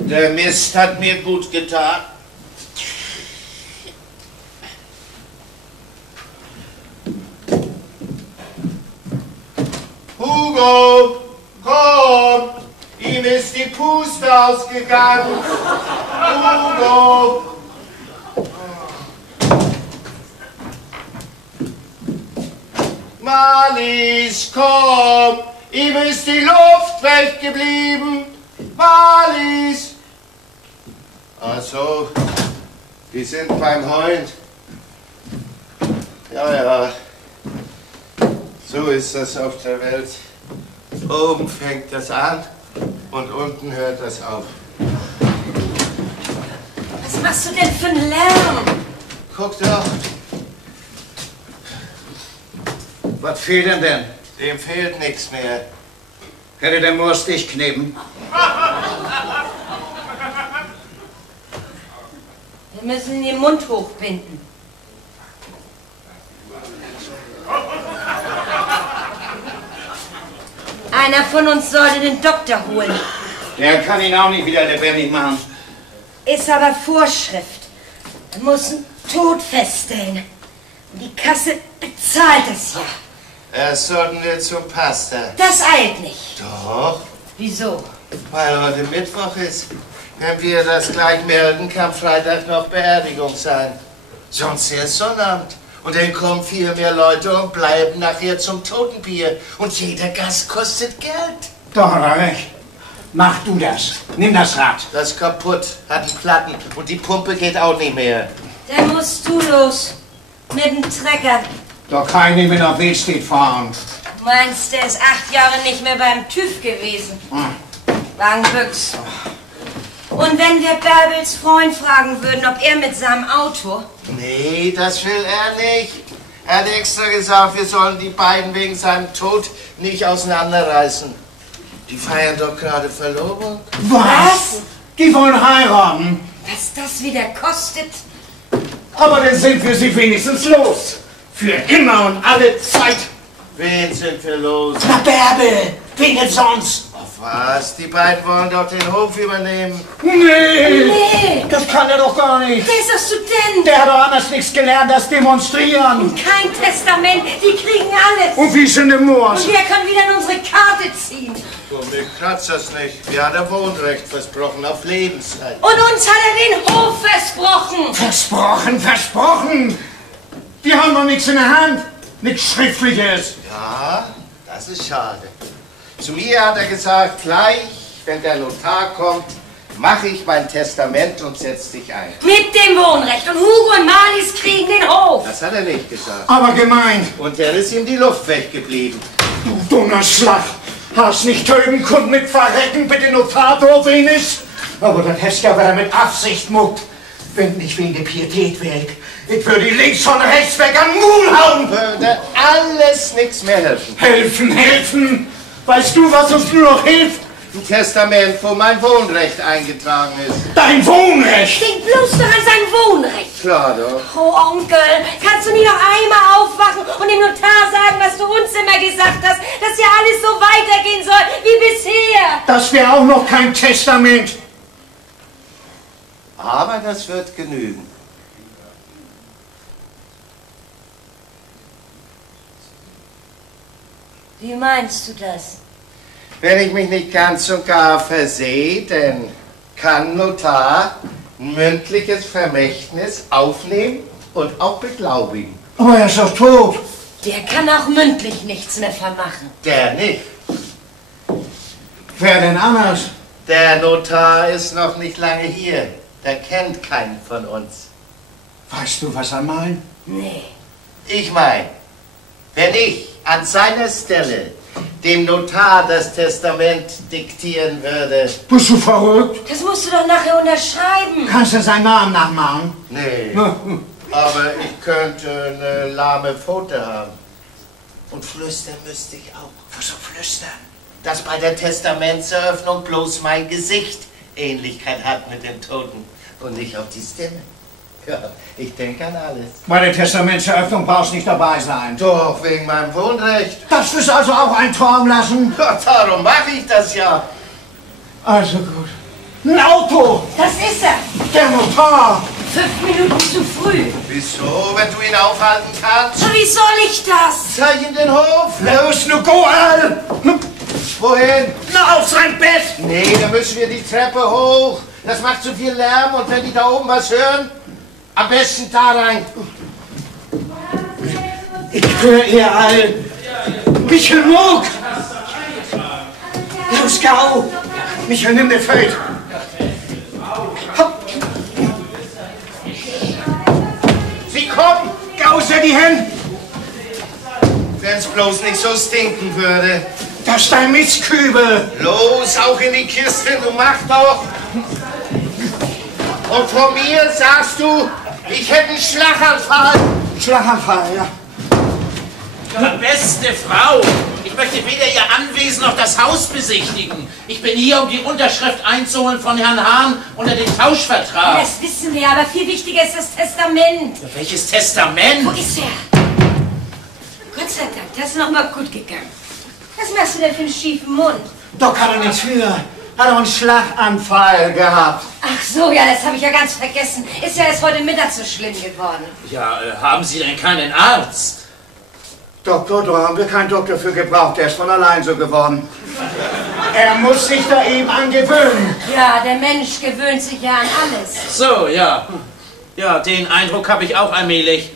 Der Mist hat mir gut getan. Hugo, komm! Ihm ist die Puste ausgegangen. Hugo! Marlies, komm! Ihm ist die Luft weggeblieben. Marlies! Ach so, die sind beim Heulen. Ja, ja. So ist das auf der Welt. Oben fängt das an und unten hört das auf. Was machst du denn für einen Lärm? Guck doch. Was fehlt denn? Dem fehlt nichts mehr. Hätte der Moors dich kneben? Wir müssen ihn den Mund hochbinden. Einer von uns sollte den Doktor holen. Der kann ihn auch nicht wieder lebendig machen. Ist aber Vorschrift. Er muss einen Tod feststellen. Und die Kasse bezahlt es ja. Erst sollten wir zum Pastor. Das eilt nicht. Doch, Wieso? weil heute Mittwoch ist. Wenn wir das gleich melden, kann Freitag noch Beerdigung sein. Sonst erst Sonnabend. Und dann kommen viel mehr Leute und bleiben nachher zum Totenbier. Und jeder Gast kostet Geld. Doch, hat er recht. Mach du das. Nimm das Rad. Das ist kaputt, hat einen Platten und die Pumpe geht auch nicht mehr. Dann musst du los. Mit dem Trecker. Doch kein nicht mehr nach Wildstedt fahren. Du meinst, der ist 8 Jahre nicht mehr beim TÜV gewesen? Wagenbüchs. Und wenn wir Bärbels Freund fragen würden, ob er mit seinem Auto... Nee, das will er nicht. Er hat extra gesagt, wir sollen die beiden wegen seinem Tod nicht auseinanderreißen. Die feiern doch gerade Verlobung. Was? Die wollen heiraten. Was das wieder kostet? Aber dann sind wir sie wenigstens los. Für immer und alle Zeit. Wen sind wir los? Na, Bärbel, wen denn sonst? Auf was? Die beiden wollen doch den Hof übernehmen. Nee, das kann er doch gar nicht. Wer ist das Student? Der hat doch anders nichts gelernt als demonstrieren. Kein Testament, die kriegen alles. Und wie sind die Moors? Und wer kann wieder in unsere Karte ziehen? Und mir kratzt das nicht. Mir hat er Wohnrecht versprochen auf Lebenszeit. Und uns hat er den Hof versprochen. Versprochen, versprochen. Die haben doch nichts in der Hand. Nichts Schriftliches. Ja, das ist schade. Zu mir hat er gesagt, gleich, wenn der Notar kommt, mache ich mein Testament und setz dich ein. Mit dem Wohnrecht. Und Hugo und Marlies kriegen den Hof. Das hat er nicht gesagt. Aber gemeint. Und dann ist ihm die Luft weggeblieben. Du dummer Schlag. Hast nicht töten können mit Verrecken, bitte Notar doof ist. Aber das hättest ja wer mit Absicht muckt. Wenn nicht wegen der Pietät weg. Ich würde die links von rechts weg an den Mul hauen. Würde alles nichts mehr helfen. Helfen, helfen. Weißt du, was uns nur noch hilft? Ein Testament, wo mein Wohnrecht eingetragen ist. Dein Wohnrecht. Denk bloß doch an sein Wohnrecht. Klar doch. Oh, Onkel, kannst du nie noch einmal aufwachen und dem Notar sagen, was du uns immer gesagt hast, dass ja alles so weitergehen soll wie bisher? Das wäre auch noch kein Testament. Aber das wird genügen. Wie meinst du das? Wenn ich mich nicht ganz und gar versehe, dann kann Notar ein mündliches Vermächtnis aufnehmen und auch beglaubigen. Aber er ist doch tot. Der kann auch mündlich nichts mehr vermachen. Der nicht. Wer denn anders? Der Notar ist noch nicht lange hier. Der kennt keinen von uns. Weißt du, was er meint? Nee. Ich meine, wenn ich an seiner Stelle dem Notar das Testament diktieren würde. Bist du verrückt? Das musst du doch nachher unterschreiben. Kannst du seinen Namen nachmachen? Nee, aber ich könnte eine lahme Pfote haben. Und flüstern müsste ich auch. Wieso flüstern? Dass bei der Testamentseröffnung bloß mein Gesicht Ähnlichkeit hat mit dem Toten und nicht auf die Stimme. Ja, ich denke an alles. Bei der Testamentseröffnung brauchst du nicht dabei sein. Doch, wegen meinem Wohnrecht. Das wirst du also auch eintragen lassen? Ja, darum mache ich das ja. Also gut. Ein Auto! Das ist er. Der Notar! 5 Minuten zu früh. Wieso, wenn du ihn aufhalten kannst? Wie soll ich das? Zeig ihm den Hof. Los, nu go, Al! Wohin? Na, auf sein Bett! Nee, da müssen wir die Treppe hoch. Das macht zu viel Lärm und wenn die da oben was hören, am besten da rein. Ich höre ihr Al! Michael Muck! Los, Gau! Michael, nimm den Feld! Sie kommen! Gau, sehr die Hände! wenn's bloß nicht so stinken würde. Das ist dein Mistkübel. Los, auch in die Kiste, du mach doch. Und von mir sagst du, ich hätte einen Schlaganfall. Schlaganfall, ja. Beste Frau, ich möchte weder Ihr Anwesen noch das Haus besichtigen. Ich bin hier, um die Unterschrift einzuholen von Herrn Hahn unter den Tauschvertrag. Das wissen wir, aber viel wichtiger ist das Testament. Ja, welches Testament? Wo ist er? Gott sei Dank, das ist noch mal gut gegangen. Was machst du denn für einen schiefen Mund? Doc hat er nichts für. Hat er einen Schlaganfall gehabt. Ach so, ja, das habe ich ja ganz vergessen. Ist ja erst heute Mittag so schlimm geworden. Ja, haben Sie denn keinen Arzt? Doktor, da haben wir keinen Doktor für gebraucht. Der ist von allein so geworden. Er muss sich da eben angewöhnen. Ja, der Mensch gewöhnt sich ja an alles. So, ja. Ja, den Eindruck habe ich auch allmählich.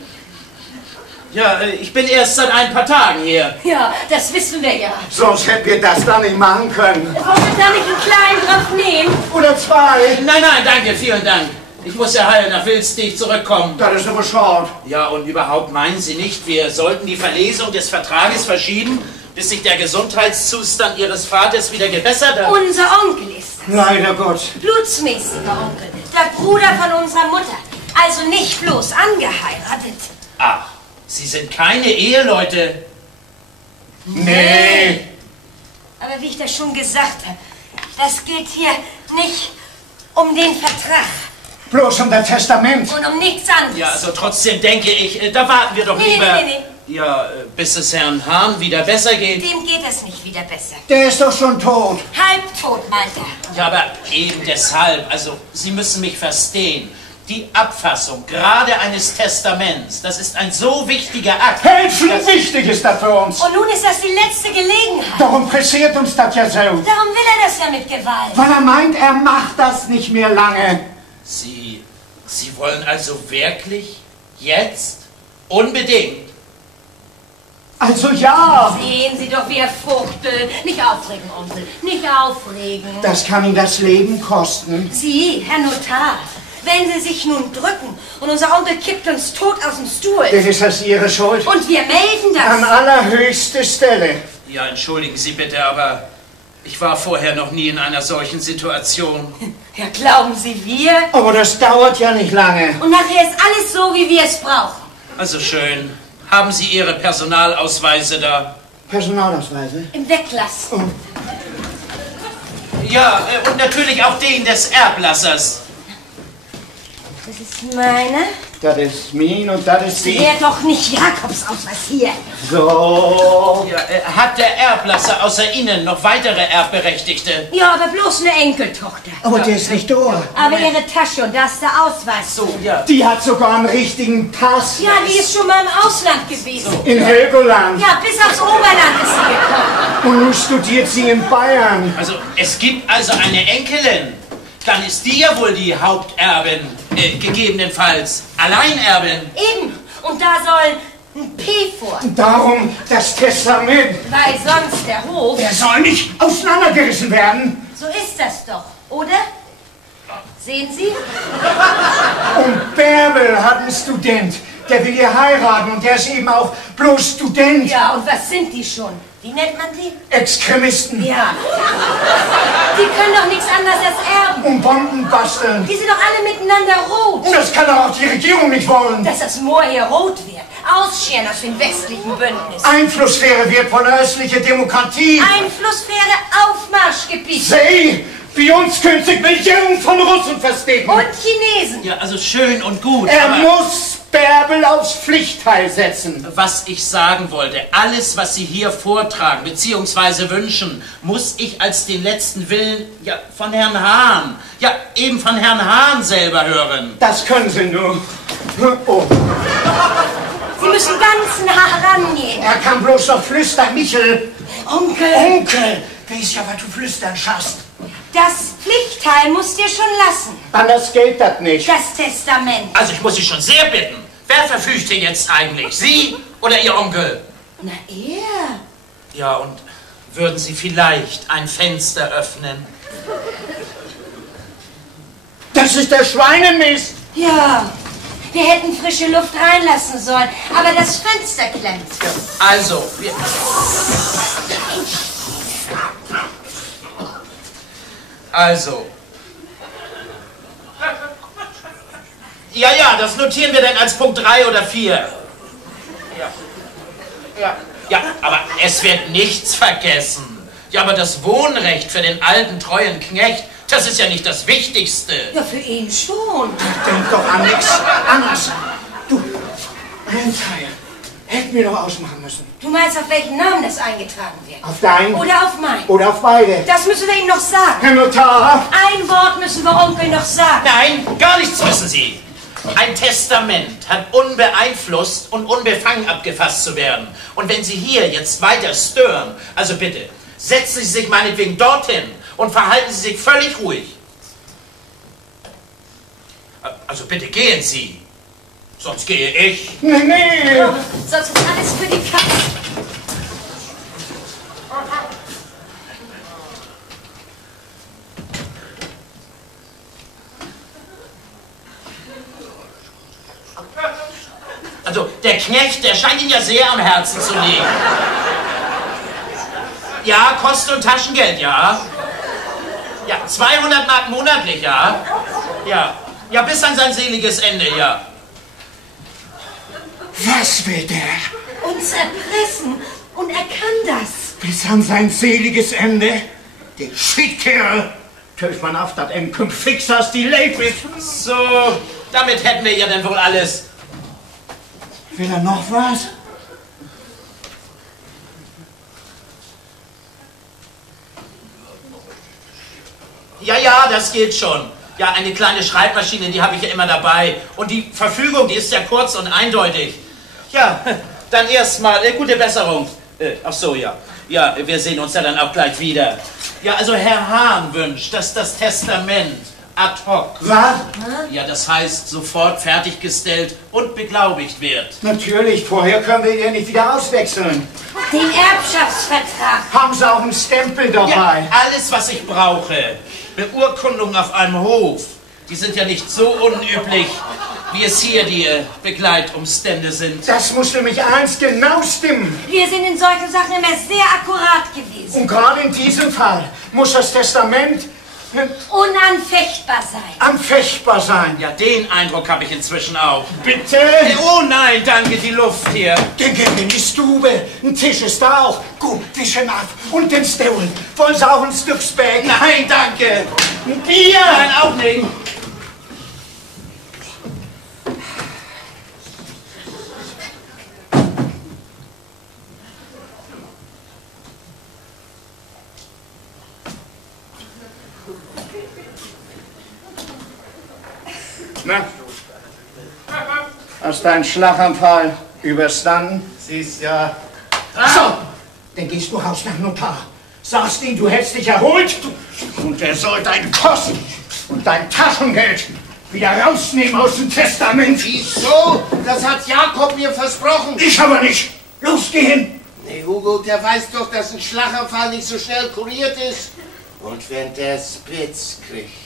Ja, ich bin erst seit ein paar Tagen hier. Ja, das wissen wir ja. Sonst hätten wir das da nicht machen können. Wollen wir da nicht einen kleinen drauf nehmen? Oder zwei. Nein, danke, vielen Dank. Ich muss ja heil nach Wilsdich zurückkommen. Das ist aber schade. Ja, und überhaupt meinen Sie nicht, wir sollten die Verlesung des Vertrages verschieben, bis sich der Gesundheitszustand Ihres Vaters wieder gebessert hat? Unser Onkel ist das. Leider Gott. Blutsmäßiger Onkel. Der Bruder von unserer Mutter. Also nicht bloß angeheiratet. Ach, Sie sind keine Eheleute. Nee. Aber wie ich das schon gesagt habe, das geht hier nicht um den Vertrag. Bloß um das Testament. Und um nichts anderes. Ja, also trotzdem denke ich, da warten wir doch lieber... Nee. Ja, bis es Herrn Hahn wieder besser geht. Dem geht es nicht wieder besser. Der ist doch schon tot. Halbtot, meint er. Ja, aber eben deshalb, also Sie müssen mich verstehen. Die Abfassung, gerade eines Testaments, das ist ein so wichtiger Akt. Helfen wichtig ist das für uns. Und nun ist das die letzte Gelegenheit. Darum pressiert uns das ja so. Darum will er das ja mit Gewalt. Weil er meint, er macht das nicht mehr lange. Sie wollen also wirklich jetzt unbedingt? Also ja. Sehen Sie doch, wie er fuchtelt. Nicht aufregen, Onkel. Nicht aufregen. Das kann ihn das Leben kosten. Sie, Herr Notar, wenn Sie sich nun drücken und unser Onkel kippt uns tot aus dem Stuhl. Das ist das Ihre Schuld. Und wir melden das. An allerhöchste Stelle. Ja, entschuldigen Sie bitte, aber ich war vorher noch nie in einer solchen Situation. Ja, glauben Sie, wir? Aber das dauert ja nicht lange. Und nachher ist alles so, wie wir es brauchen. Also schön. Haben Sie Ihre Personalausweise da? Personalausweise? Im Weglass. Oh. Ja, und natürlich auch den des Erblassers. Das ist meine. Das ist mein und das ist sie. Wäre doch nicht Jakobs Ausweis hier. So. Ja, hat der Erblasser außer Ihnen noch weitere Erbberechtigte? Ja, aber bloß eine Enkeltochter. Aber der ist nicht da. Aber ihre Tasche und da ist der Ausweis. So, ja. Die hat sogar einen richtigen Pass. Ja, die ist schon mal im Ausland gewesen. In Helgoland. Ja, bis aufs Oberland ist sie gekommen. Und nun studiert sie in Bayern. Also, es gibt also eine Enkelin. Dann ist die ja wohl die Haupterbin, gegebenenfalls Alleinerbin. Eben. Und da soll ein P vor. Darum das Testament. Weil sonst der Hof... Er soll nicht auseinandergerissen werden. So ist das doch, oder? Sehen Sie? Und Bärbel hat einen Student. Der will ihr heiraten und der ist eben auch bloß Student. Ja, und was sind die schon? Wie nennt man die? Extremisten. Ja. Die können doch nichts anderes als erben. Und Bomben basteln. Die sind doch alle miteinander rot. Und das kann doch auch die Regierung nicht wollen. Dass das Moor hier rot wird. Ausscheren aus dem westlichen Bündnis. Einflusssphäre wird von östlicher Demokratie. Einflusssphäre Aufmarschgebiet. Sie, wie uns künftig Millionen von Russen verstecken. Und Chinesen. Ja, also schön und gut. Er aber muss Bärbel aufs Pflichtteil setzen. was ich sagen wollte, alles, was Sie hier vortragen bzw. wünschen, muss ich als den letzten Willen ja, von Herrn Hahn, ja eben von Herrn Hahn selber hören. Das können Sie nur. Oh. Sie müssen ganz nah rangehen. Er kann bloß noch flüstern, Michel. Onkel. Onkel, weiß ja, was du flüstern schaffst. Das Pflichtteil musst ihr schon lassen. Anders geht das nicht. Das Testament. Also ich muss Sie schon sehr bitten, wer verfügt hier jetzt eigentlich? Sie oder Ihr Onkel? Na, er. Ja, und würden Sie vielleicht ein Fenster öffnen? Das ist der Schweinemist. Ja. Wir hätten frische Luft reinlassen sollen, aber das Fenster klemmt. Also, Ja, das notieren wir dann als Punkt 3 oder 4. Ja, aber es wird nichts vergessen. Ja, aber das Wohnrecht für den alten, treuen Knecht, das ist ja nicht das Wichtigste. Ja, für ihn schon. Denk doch an nichts anderes. Du, ein Teil. Hätten wir doch ausmachen müssen. Du meinst, auf welchen Namen das eingetragen wird? Auf deinen? Oder auf meinen? Oder auf beide. Das müssen wir ihm noch sagen. Herr Notar! Ein Wort müssen wir Onkel noch sagen. Nein, gar nichts müssen Sie. Ein Testament hat unbeeinflusst und unbefangen abgefasst zu werden. Und wenn Sie hier jetzt weiter stören, also bitte, setzen Sie sich meinetwegen dorthin und verhalten Sie sich völlig ruhig. Also bitte gehen Sie, sonst gehe ich. Nee. Oh, sonst ist alles für die Katze. Also der Knecht, der scheint Ihnen ja sehr am Herzen zu liegen. Ja, Kosten und Taschengeld, ja. Ja, 200 Mark monatlich, ja. Ja, bis an sein seliges Ende, ja. Was will der? Uns erpressen. Und er kann das. Bis an sein seliges Ende? Der Schiedkerl. Töf man auf, dat kommt fix als die Leib ist. So, damit hätten wir ja dann wohl alles. Will er noch was? Ja, das geht schon. Ja, eine kleine Schreibmaschine, die habe ich ja immer dabei. Und die Verfügung, die ist ja kurz und eindeutig. Ja, dann erstmal gute Besserung. Ach so, ja. Ja, wir sehen uns ja dann auch gleich wieder. Ja, also Herr Hahn wünscht, dass das Testament ad hoc. Was? Ja, das heißt sofort fertiggestellt und beglaubigt wird. Natürlich, vorher können wir ihn nicht wieder auswechseln. Den Erbschaftsvertrag. Haben Sie auch einen Stempel dabei? Ja, alles, was ich brauche. Beurkundungen auf einem Hof. Die sind ja nicht so unüblich, wie es hier die Begleitumstände sind. Das muss nämlich eins genau stimmen. Wir sind in solchen Sachen immer sehr akkurat gewesen. Und gerade in diesem Fall muss das Testament Unanfechtbar sein. anfechtbar sein. Ja, den Eindruck habe ich inzwischen auch. Bitte? Oh nein, danke, die Luft hier. Dann gehen wir in die Stube. Ein Tisch ist da auch. Gut, wischen ab. Und den Stuhl. Wollen Sie auch ein Stück Speck? Nein, danke. Ein Bier? Nein, auch nicht. Na? Hast deinen Schlaganfall überstanden? Siehst ja. So, dann gehst du raus nach Notar. Sagst ihm, du hättest dich erholt und er soll dein Kosten und dein Taschengeld wieder rausnehmen aus dem Testament. Wieso? Das hat Jakob mir versprochen. Ich aber nicht. Los, geh hin. Nee, Hugo, der weiß doch, dass ein Schlaganfall nicht so schnell kuriert ist. Und wenn der spitz kriegt,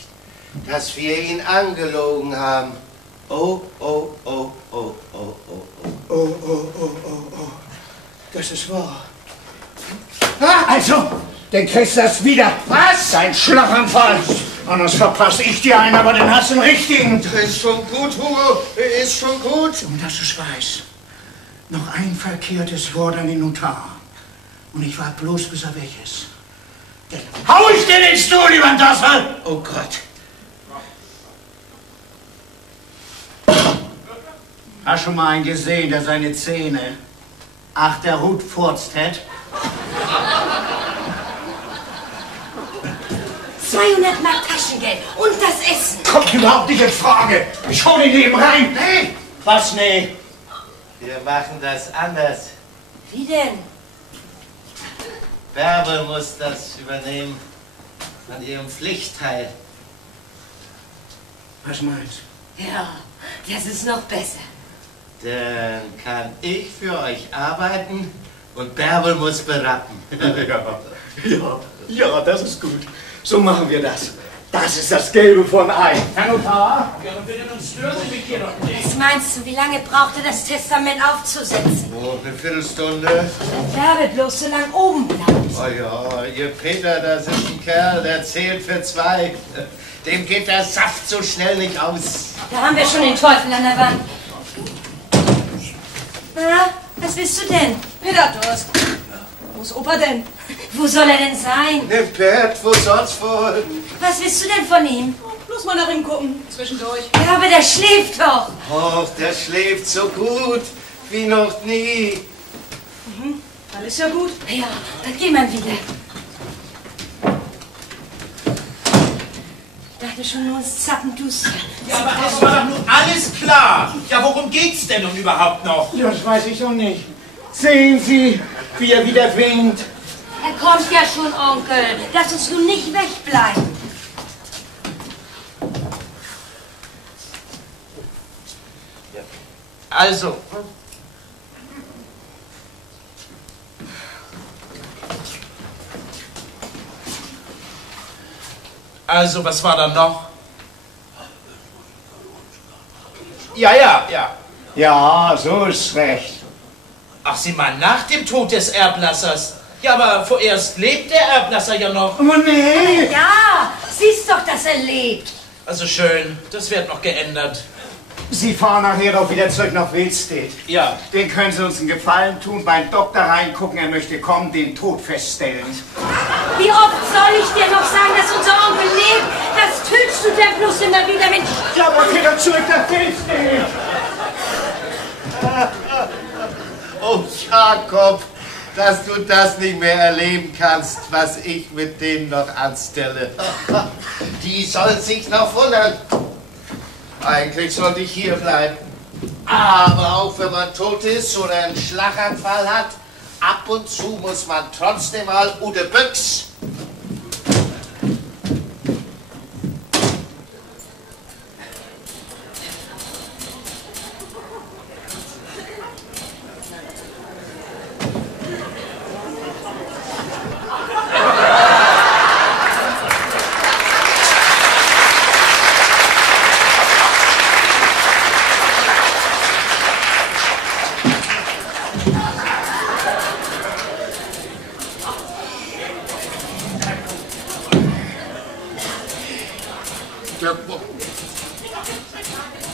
dass wir ihn angelogen haben. Oh, oh, oh, oh, oh, oh, oh. Oh, oh, oh, oh, oh. Das ist wahr. Also, dann kriegst du das wieder. Was? Dein Schlaganfall. Anders verpasse ich dir einen, aber dann hast du einen richtigen. Ist schon gut, Hugo. Ist schon gut. Und dass du's weißt. Noch ein verkehrtes Wort an den Notar. Und ich warte bloß, bis er weg ist. Dann hau ich dir den Stuhl über den Tassel. Oh Gott. Hast schon mal einen gesehen, der seine Zähne ach der Hut furzt hat? 200 Mark Taschengeld und das Essen. Kommt überhaupt nicht in Frage. Ich hol ihn eben rein. Nee. Was, nee? Wir machen das anders. Wie denn? Bärbel muss das übernehmen. An ihrem Pflichtteil. Was meinst Ja, das ist noch besser. Dann kann ich für euch arbeiten und Bärbel muss berappen. Ja, das ist gut. So machen wir das. Das ist das Gelbe von Ei. Herr Notar? Ja, bitte, nun stören Sie mich hier doch nicht. Was meinst du, wie lange brauchte das Testament aufzusetzen? Oh, eine Viertelstunde. Der Bärbel bloß so lang oben bleibt. Oh ja, ihr Peter, das ist ein Kerl, der zählt für zwei. Dem geht der Saft so schnell nicht aus. Da haben wir schon den Teufel an der Wand. Na, was willst du denn? Peter hat Durst. Wo ist Opa denn? Wo soll er denn sein? Im Bett, wo sonst wohl? Was willst du denn von ihm? Bloß mal nach ihm gucken, zwischendurch. Ja, aber der schläft doch. Och, der schläft so gut wie noch nie. Dann ist ja gut. Ja, dann geh mal wieder. Ich dachte schon, nur ins Zappenduster. Ja, aber es war doch nun alles klar. Ja, worum geht's denn nun überhaupt noch? Das weiß ich noch nicht. Sehen Sie, wie er wieder winkt. Er kommt ja schon, Onkel. Lass uns nun nicht wegbleiben. Also, was war da noch? Ja. Ja, so ist recht. Ach, Sie meinen nach dem Tod des Erblassers? Ja, aber vorerst lebt der Erblasser ja noch. Oh nee! Ja, siehst doch, dass er lebt. Also schön, das wird noch geändert. Sie fahren nachher doch wieder zurück nach Wilstedt. Ja. Den können Sie uns einen Gefallen tun, beim Doktor reingucken, er möchte kommen, den Tod feststellen. Wie oft soll ich dir noch sagen, dass unser Onkel lebt? Das tötst du denn bloß immer wieder, Mensch. Ja, aber wieder zurück nach Wilstedt! Oh, Jakob, dass du das nicht mehr erleben kannst, was ich mit denen noch anstelle. Die soll sich noch wundern. Eigentlich sollte ich hier bleiben. Aber auch wenn man tot ist oder einen Schlaganfall hat, ab und zu muss man trotzdem mal Ude Büchs.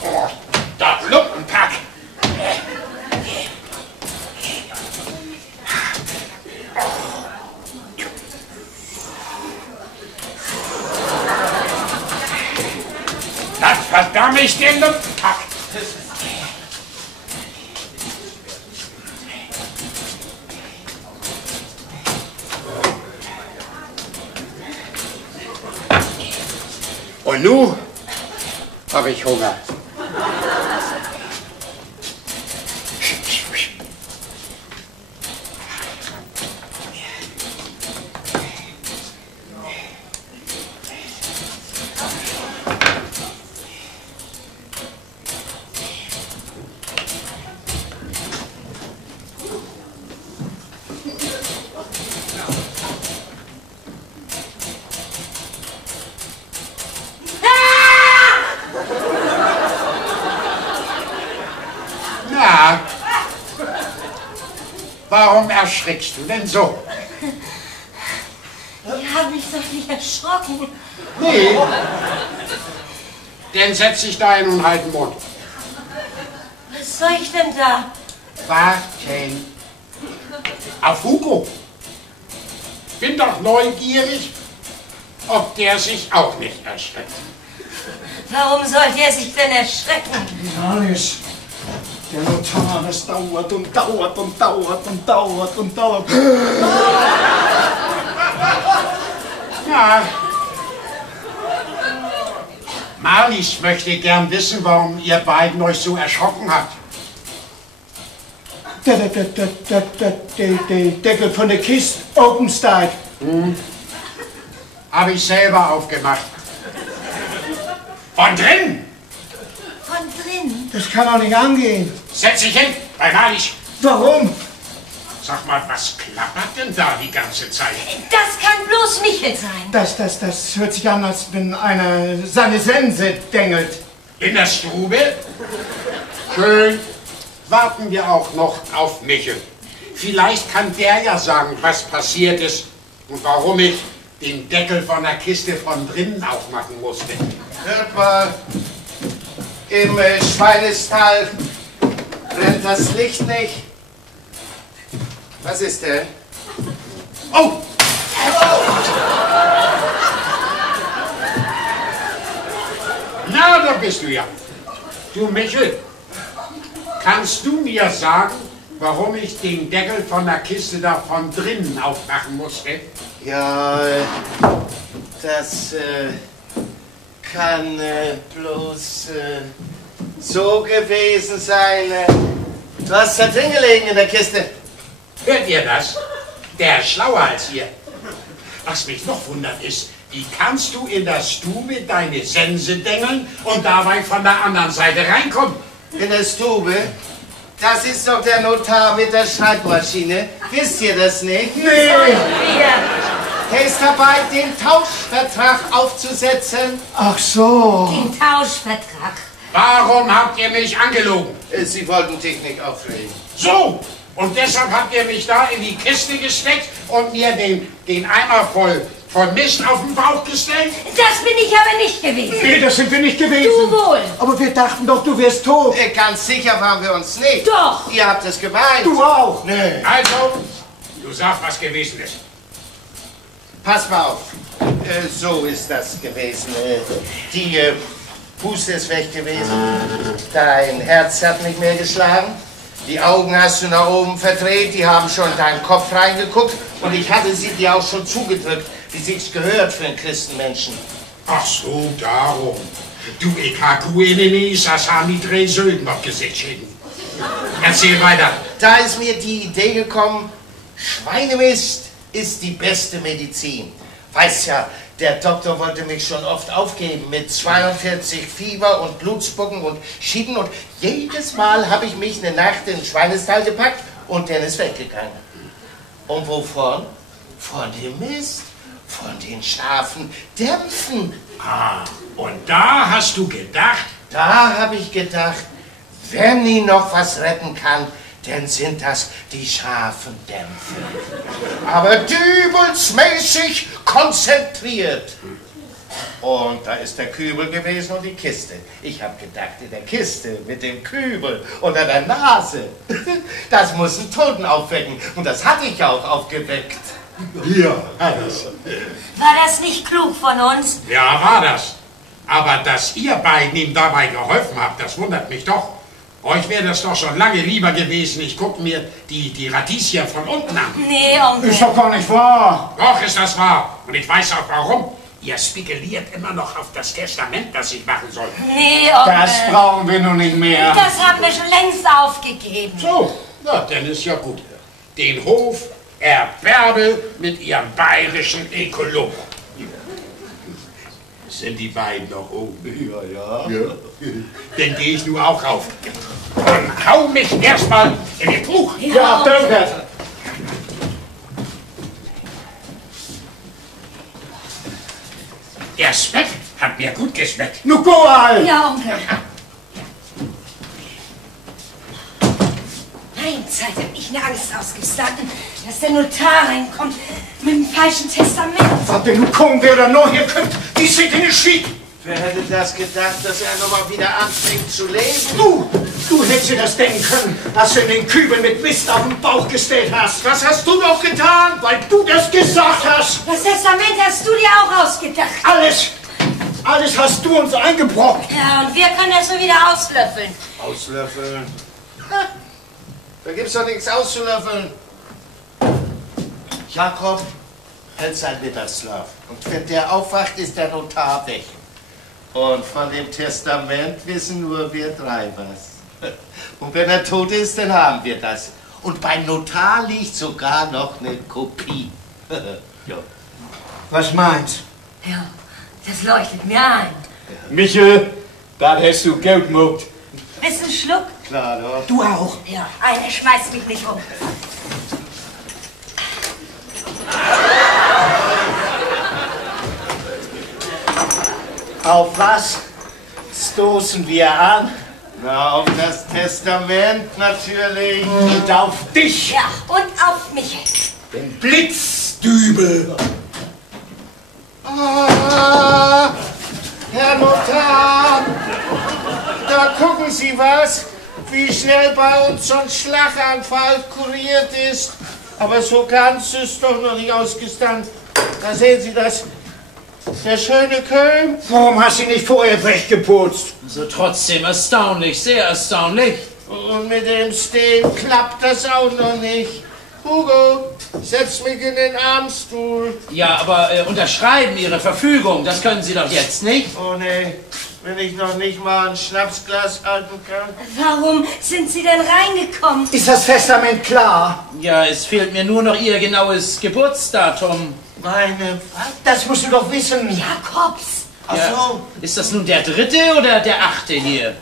Oh, das Lumpenpack! Das verdamme ich den Lumpenpack! Und nun habe ich Hunger. Na, warum erschrickst du denn so? Ich habe mich doch nicht erschrocken. Nee. Dann setz dich da hin und halt den Mund. Was soll ich denn da? Warten. Auf Hugo. Bin doch neugierig, ob der sich auch nicht erschreckt. Warum soll der sich denn erschrecken? Alles. Der Notar, das dauert und dauert und dauert und dauert und dauert. Ja. Marlies möchte gern wissen, warum ihr beiden euch so erschrocken habt. Der Deckel von der Kiste, Openstyle. Habe ich selber aufgemacht. Von drin! Von drin. Das kann doch nicht angehen. Setz dich hin, bei Marlies. Warum? Sag mal, was klappert denn da die ganze Zeit? Das kann bloß Michel sein. Das hört sich an, als wenn einer seine Sense dengelt. In der Stube? Schön. Warten wir auch noch auf Michel. Vielleicht kann der ja sagen, was passiert ist und warum ich den Deckel von der Kiste von drinnen aufmachen musste. Hört mal, im Schweinestall brennt das Licht nicht. Was ist denn? Oh! Na, da bist du ja. Du, Michel, kannst du mir sagen, warum ich den Deckel von der Kiste da von drinnen aufmachen musste? Ja, das kann bloß so gewesen sein. Du hast da drin gelegen in der Kiste. Hört ihr das? Der ist schlauer als ihr. Was mich noch wundert ist, wie kannst du in der Stube deine Sense dengeln und dabei von der anderen Seite reinkommen? In der Stube? Das ist doch der Notar mit der Schreibmaschine. Wisst ihr das nicht? Nee! Der ist dabei, den Tauschvertrag aufzusetzen. Ach so. Den Tauschvertrag. Warum habt ihr mich angelogen? Sie wollten dich nicht aufregen. So! Und deshalb habt ihr mich da in die Kiste gesteckt und mir den Eimer voll Mist auf den Bauch gestellt? Das bin ich aber nicht gewesen. Nee, das sind wir nicht gewesen. Du wohl. Aber wir dachten doch, du wärst tot. Ganz sicher waren wir uns nicht. Doch. Ihr habt es gemeint. Du auch. Nee. Also, du sagst, was gewesen ist. Pass mal auf. So ist das gewesen. Die Puste ist weg gewesen. Dein Herz hat nicht mehr geschlagen. Die Augen hast du nach oben verdreht. Die haben schon in deinen Kopf reingeguckt. Und ich hatte sie dir auch schon zugedrückt, wie sich's gehört für einen Christenmenschen. Ach so, darum. Du, ich hab Guenenis, das haben die drei Söden auf Gesicht schicken. Erzähl weiter. Da ist mir die Idee gekommen, Schweinemist ist die beste Medizin. Weiß ja, der Doktor wollte mich schon oft aufgeben mit 42 Fieber und Blutspucken und Schieden. Und jedes Mal habe ich mich eine Nacht in den Schweinestall gepackt und der ist weggegangen. Und wovon? Von dem Mist, von den scharfen Dämpfen. Ah, und da hast du gedacht? Da habe ich gedacht, wenn ich noch was retten kann, dann sind das die scharfen Dämpfe. Aber dübelsmäßig konzentriert. Und da ist der Kübel gewesen und die Kiste. Ich habe gedacht, in der Kiste mit dem Kübel unter der Nase, das muss einen Toten aufwecken. Und das hatte ich auch aufgeweckt. Ja, alles. War das nicht klug von uns? Ja, war das. Aber dass ihr beiden ihm dabei geholfen habt, das wundert mich doch. Euch wäre das doch schon lange lieber gewesen. Ich gucke mir die Radieschen von unten an. Nee, Onkel. Ist doch gar nicht wahr. Doch, ist das wahr. Und ich weiß auch warum. Ihr spekuliert immer noch auf das Testament, das ich machen soll. Nee, Onkel. Das brauchen wir noch nicht mehr. Das haben wir schon längst aufgegeben. So, na, dann ist ja gut. Den Hof Bärbel mit ihrem bayerischen Ökolog. Sind die beiden noch oben? Ja. Dann gehe ich nur auch rauf. Und hau mich erstmal in den Buch. Ja, danke. Der Speck hat mir gut geschmeckt. Nu go al. Ja, Onkel. Meine Zeit hab ich eine Angst ausgestanden, dass der Notar reinkommt mit dem falschen Testament. Warte, nu kommen wir da noch hier kommt. Die sind in den Schied. Wer hätte das gedacht, dass er nochmal wieder anfängt zu leben? Du hättest dir das denken können, als du in den Kübel mit Mist auf den Bauch gestellt hast. Das hast du doch getan! Weil du das gesagt hast. Das Testament hast du dir auch ausgedacht. Alles hast du uns eingebrockt. Ja, und wir können das nur wieder auslöffeln. Auslöffeln? Ha, da gibt's doch nichts auszulöffeln. Jakob hält sein Mittagsschlaf. Und wenn der aufwacht, ist der Notar weg. Und von dem Testament wissen nur wir drei was. Und wenn er tot ist, dann haben wir das. Und beim Notar liegt sogar noch eine Kopie. Ja. Was meinst? Ja, das leuchtet mir ein. Michel, das hast du gut gemacht. Bisschen Schluck? Klar, doch. Du auch. Ja, einer schmeißt mich nicht um. Auf was stoßen wir an? Na, auf das Testament natürlich. Und auf dich, Ja, und auf mich. den Blitzdübel. Ah, Herr Notar, da gucken Sie was, wie schnell bei uns so ein Schlaganfall kuriert ist. Aber so ganz ist doch noch nicht ausgestanden. Da sehen Sie das. Der schöne Köln. Warum hast du nicht vorher weggeputzt? So trotzdem erstaunlich, sehr erstaunlich. Und mit dem Stehen klappt das auch noch nicht. Hugo, setz mich in den Armstuhl. Ja, aber unterschreiben Ihre Verfügung, das können Sie doch jetzt nicht. Oh nee, wenn ich noch nicht mal ein Schnapsglas halten kann. Warum sind Sie denn reingekommen? Ist das Testament klar? Ja, es fehlt mir nur noch Ihr genaues Geburtsdatum. Meine, Das musst du doch wissen. Jakobs. ach Ja. so. Ist das nun der 3. oder der 8. hier?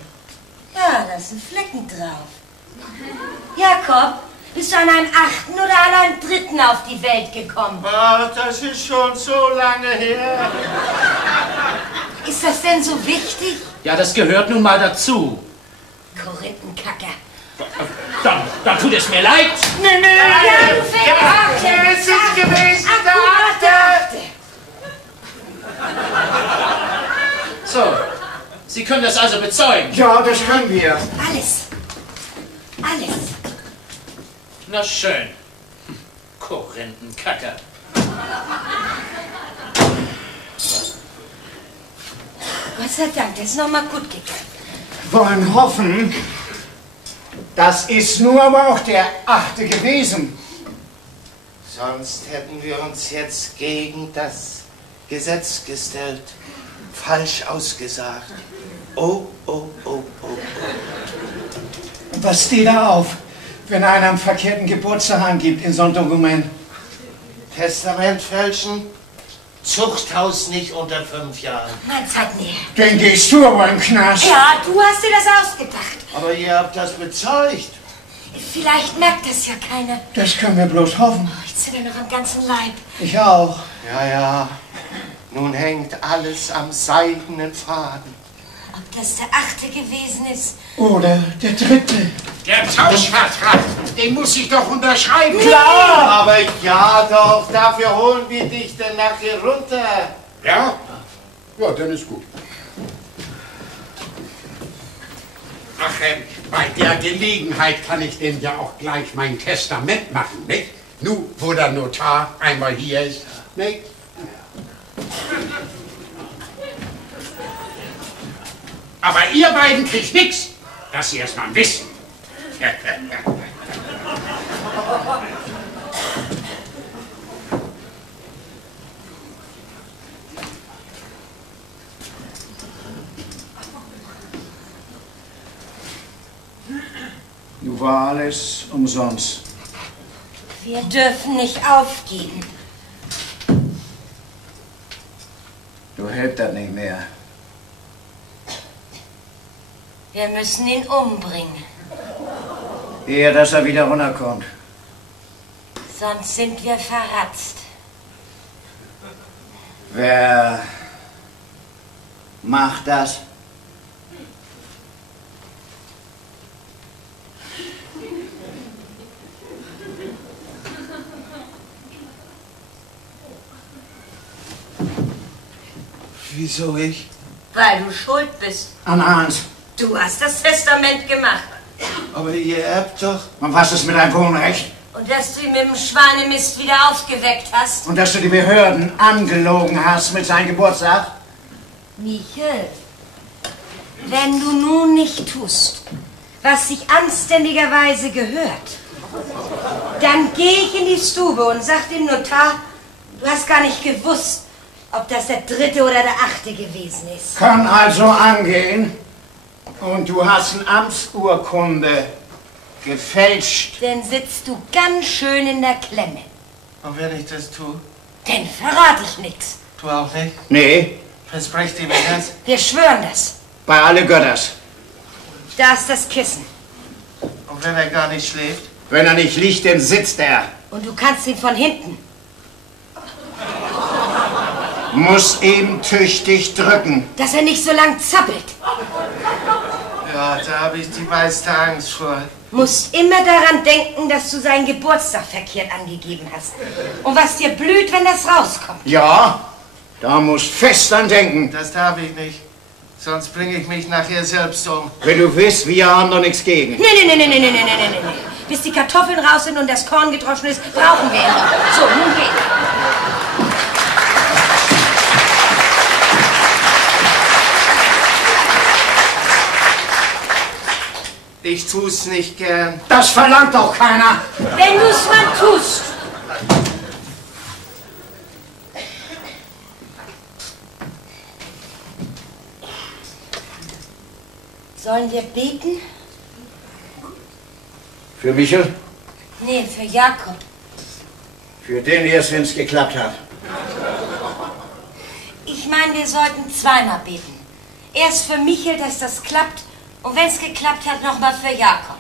Ja, da sind Flecken drauf. Jakob, bist du an einem 8. oder an einem 3. auf die Welt gekommen? Ach, das ist schon so lange her. Ist das denn so wichtig? Ja, das gehört nun mal dazu. Korinthenkacker. Dann tut es mir leid. Nee, nee, Ja, du fängst der Achte ist es gewesen, der Achte. So, Sie können das also bezeugen. Ja, das können wir. Alles. Alles. Na schön. Korinthenkacker. Gott sei Dank, das ist noch mal gut gegangen. Wollen hoffen, das ist nur aber auch der 8. gewesen. Sonst hätten wir uns jetzt gegen das Gesetz gestellt. Falsch ausgesagt. Oh, oh, oh, oh, oh. Und was steht da auf, wenn einer einen verkehrten Geburtstag angibt in so einem Dokument? Testament fälschen? Zuchthaus nicht unter 5 Jahren. Mann, zeig mir. Dann gehst du aber in den Knast. Ja, du hast dir das ausgedacht. Aber ihr habt das bezeugt. Vielleicht merkt das ja keiner. Das können wir bloß hoffen. Ich zitter noch am ganzen Leib. Ich auch. Ja, ja. Nun hängt alles am seidenen Faden. Ob das der 8. gewesen ist? Oder der 3. Der Tauschvertrag, den muss ich doch unterschreiben. Klar, aber ja doch, dafür holen wir dich dann nachher runter. Ja? Ja, dann ist gut. Ach, bei der Gelegenheit kann ich denn ja auch gleich mein Testament machen, nicht? Nu, wo der Notar einmal hier ist, nicht? Aber ihr beiden kriegt nichts, dass Sie es mal wissen. Nun war alles umsonst. Wir dürfen nicht aufgeben. Du hältst das nicht mehr. Wir müssen ihn umbringen. Ehe, dass er wieder runterkommt. Sonst sind wir verratzt. Wer macht das? Wieso ich? Weil du schuld bist. An Hans. Du hast das Testament gemacht. Aber ihr erbt doch. Und was ist mit deinem Wohnrecht? Und dass du ihn mit dem Schweinemist wieder aufgeweckt hast. Und dass du die Behörden angelogen hast mit seinem Geburtstag? Michel, wenn du nun nicht tust, was sich anständigerweise gehört, dann gehe ich in die Stube und sag dem Notar, du hast gar nicht gewusst, ob das der 3. oder der 8. gewesen ist. Kann also angehen. Und du hast eine Amtsurkunde gefälscht. Dann sitzt du ganz schön in der Klemme. Und wenn ich das tue, Denn verrate ich nichts. du auch nicht? Nee, Versprecht ihr mir das? Wir schwören das. bei alle Götters. Da ist das Kissen. Und wenn er gar nicht schläft? Wenn er nicht liegt, dann sitzt er. Und du kannst ihn von hinten. Muss ihm tüchtig drücken. Dass er nicht so lang zappelt. Ja, da habe ich die meiste Angst vor. Musst immer daran denken, dass du seinen Geburtstag verkehrt angegeben hast. Und was dir blüht, wenn das rauskommt. Ja, da musst fest dran denken. Das darf ich nicht. Sonst bringe ich mich nachher selbst um. Wenn du willst, wir haben doch nichts gegen. Nee. Bis die Kartoffeln raus sind und das Korn gedroschen ist, brauchen wir ihn noch. So, nun geht. Ich tu's nicht gern. Das verlangt auch keiner. Wenn du's mal tust. Sollen wir beten? Für Michel? Nee, für Jakob. Für den erst, wenn es geklappt hat. Ich meine, wir sollten zweimal beten. Erst für Michel, dass das klappt. Und wenn es geklappt hat, nochmal für Jakob.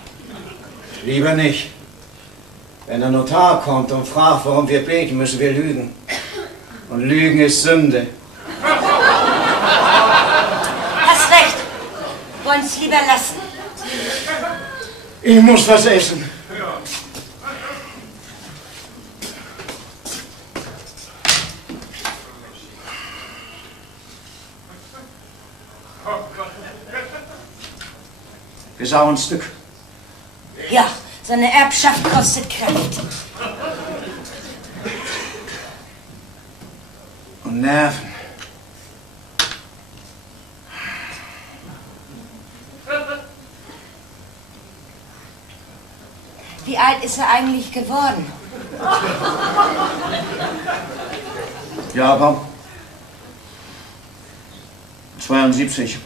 Lieber nicht. Wenn der Notar kommt und fragt, warum wir beten, müssen wir lügen. Und Lügen ist Sünde. Hast recht. Wollen es lieber lassen. Ich muss was essen. Ist auch ein Stück. Ja, so eine Erbschaft kostet Kraft. Und Nerven. Wie alt ist er eigentlich geworden? Ja, aber 72.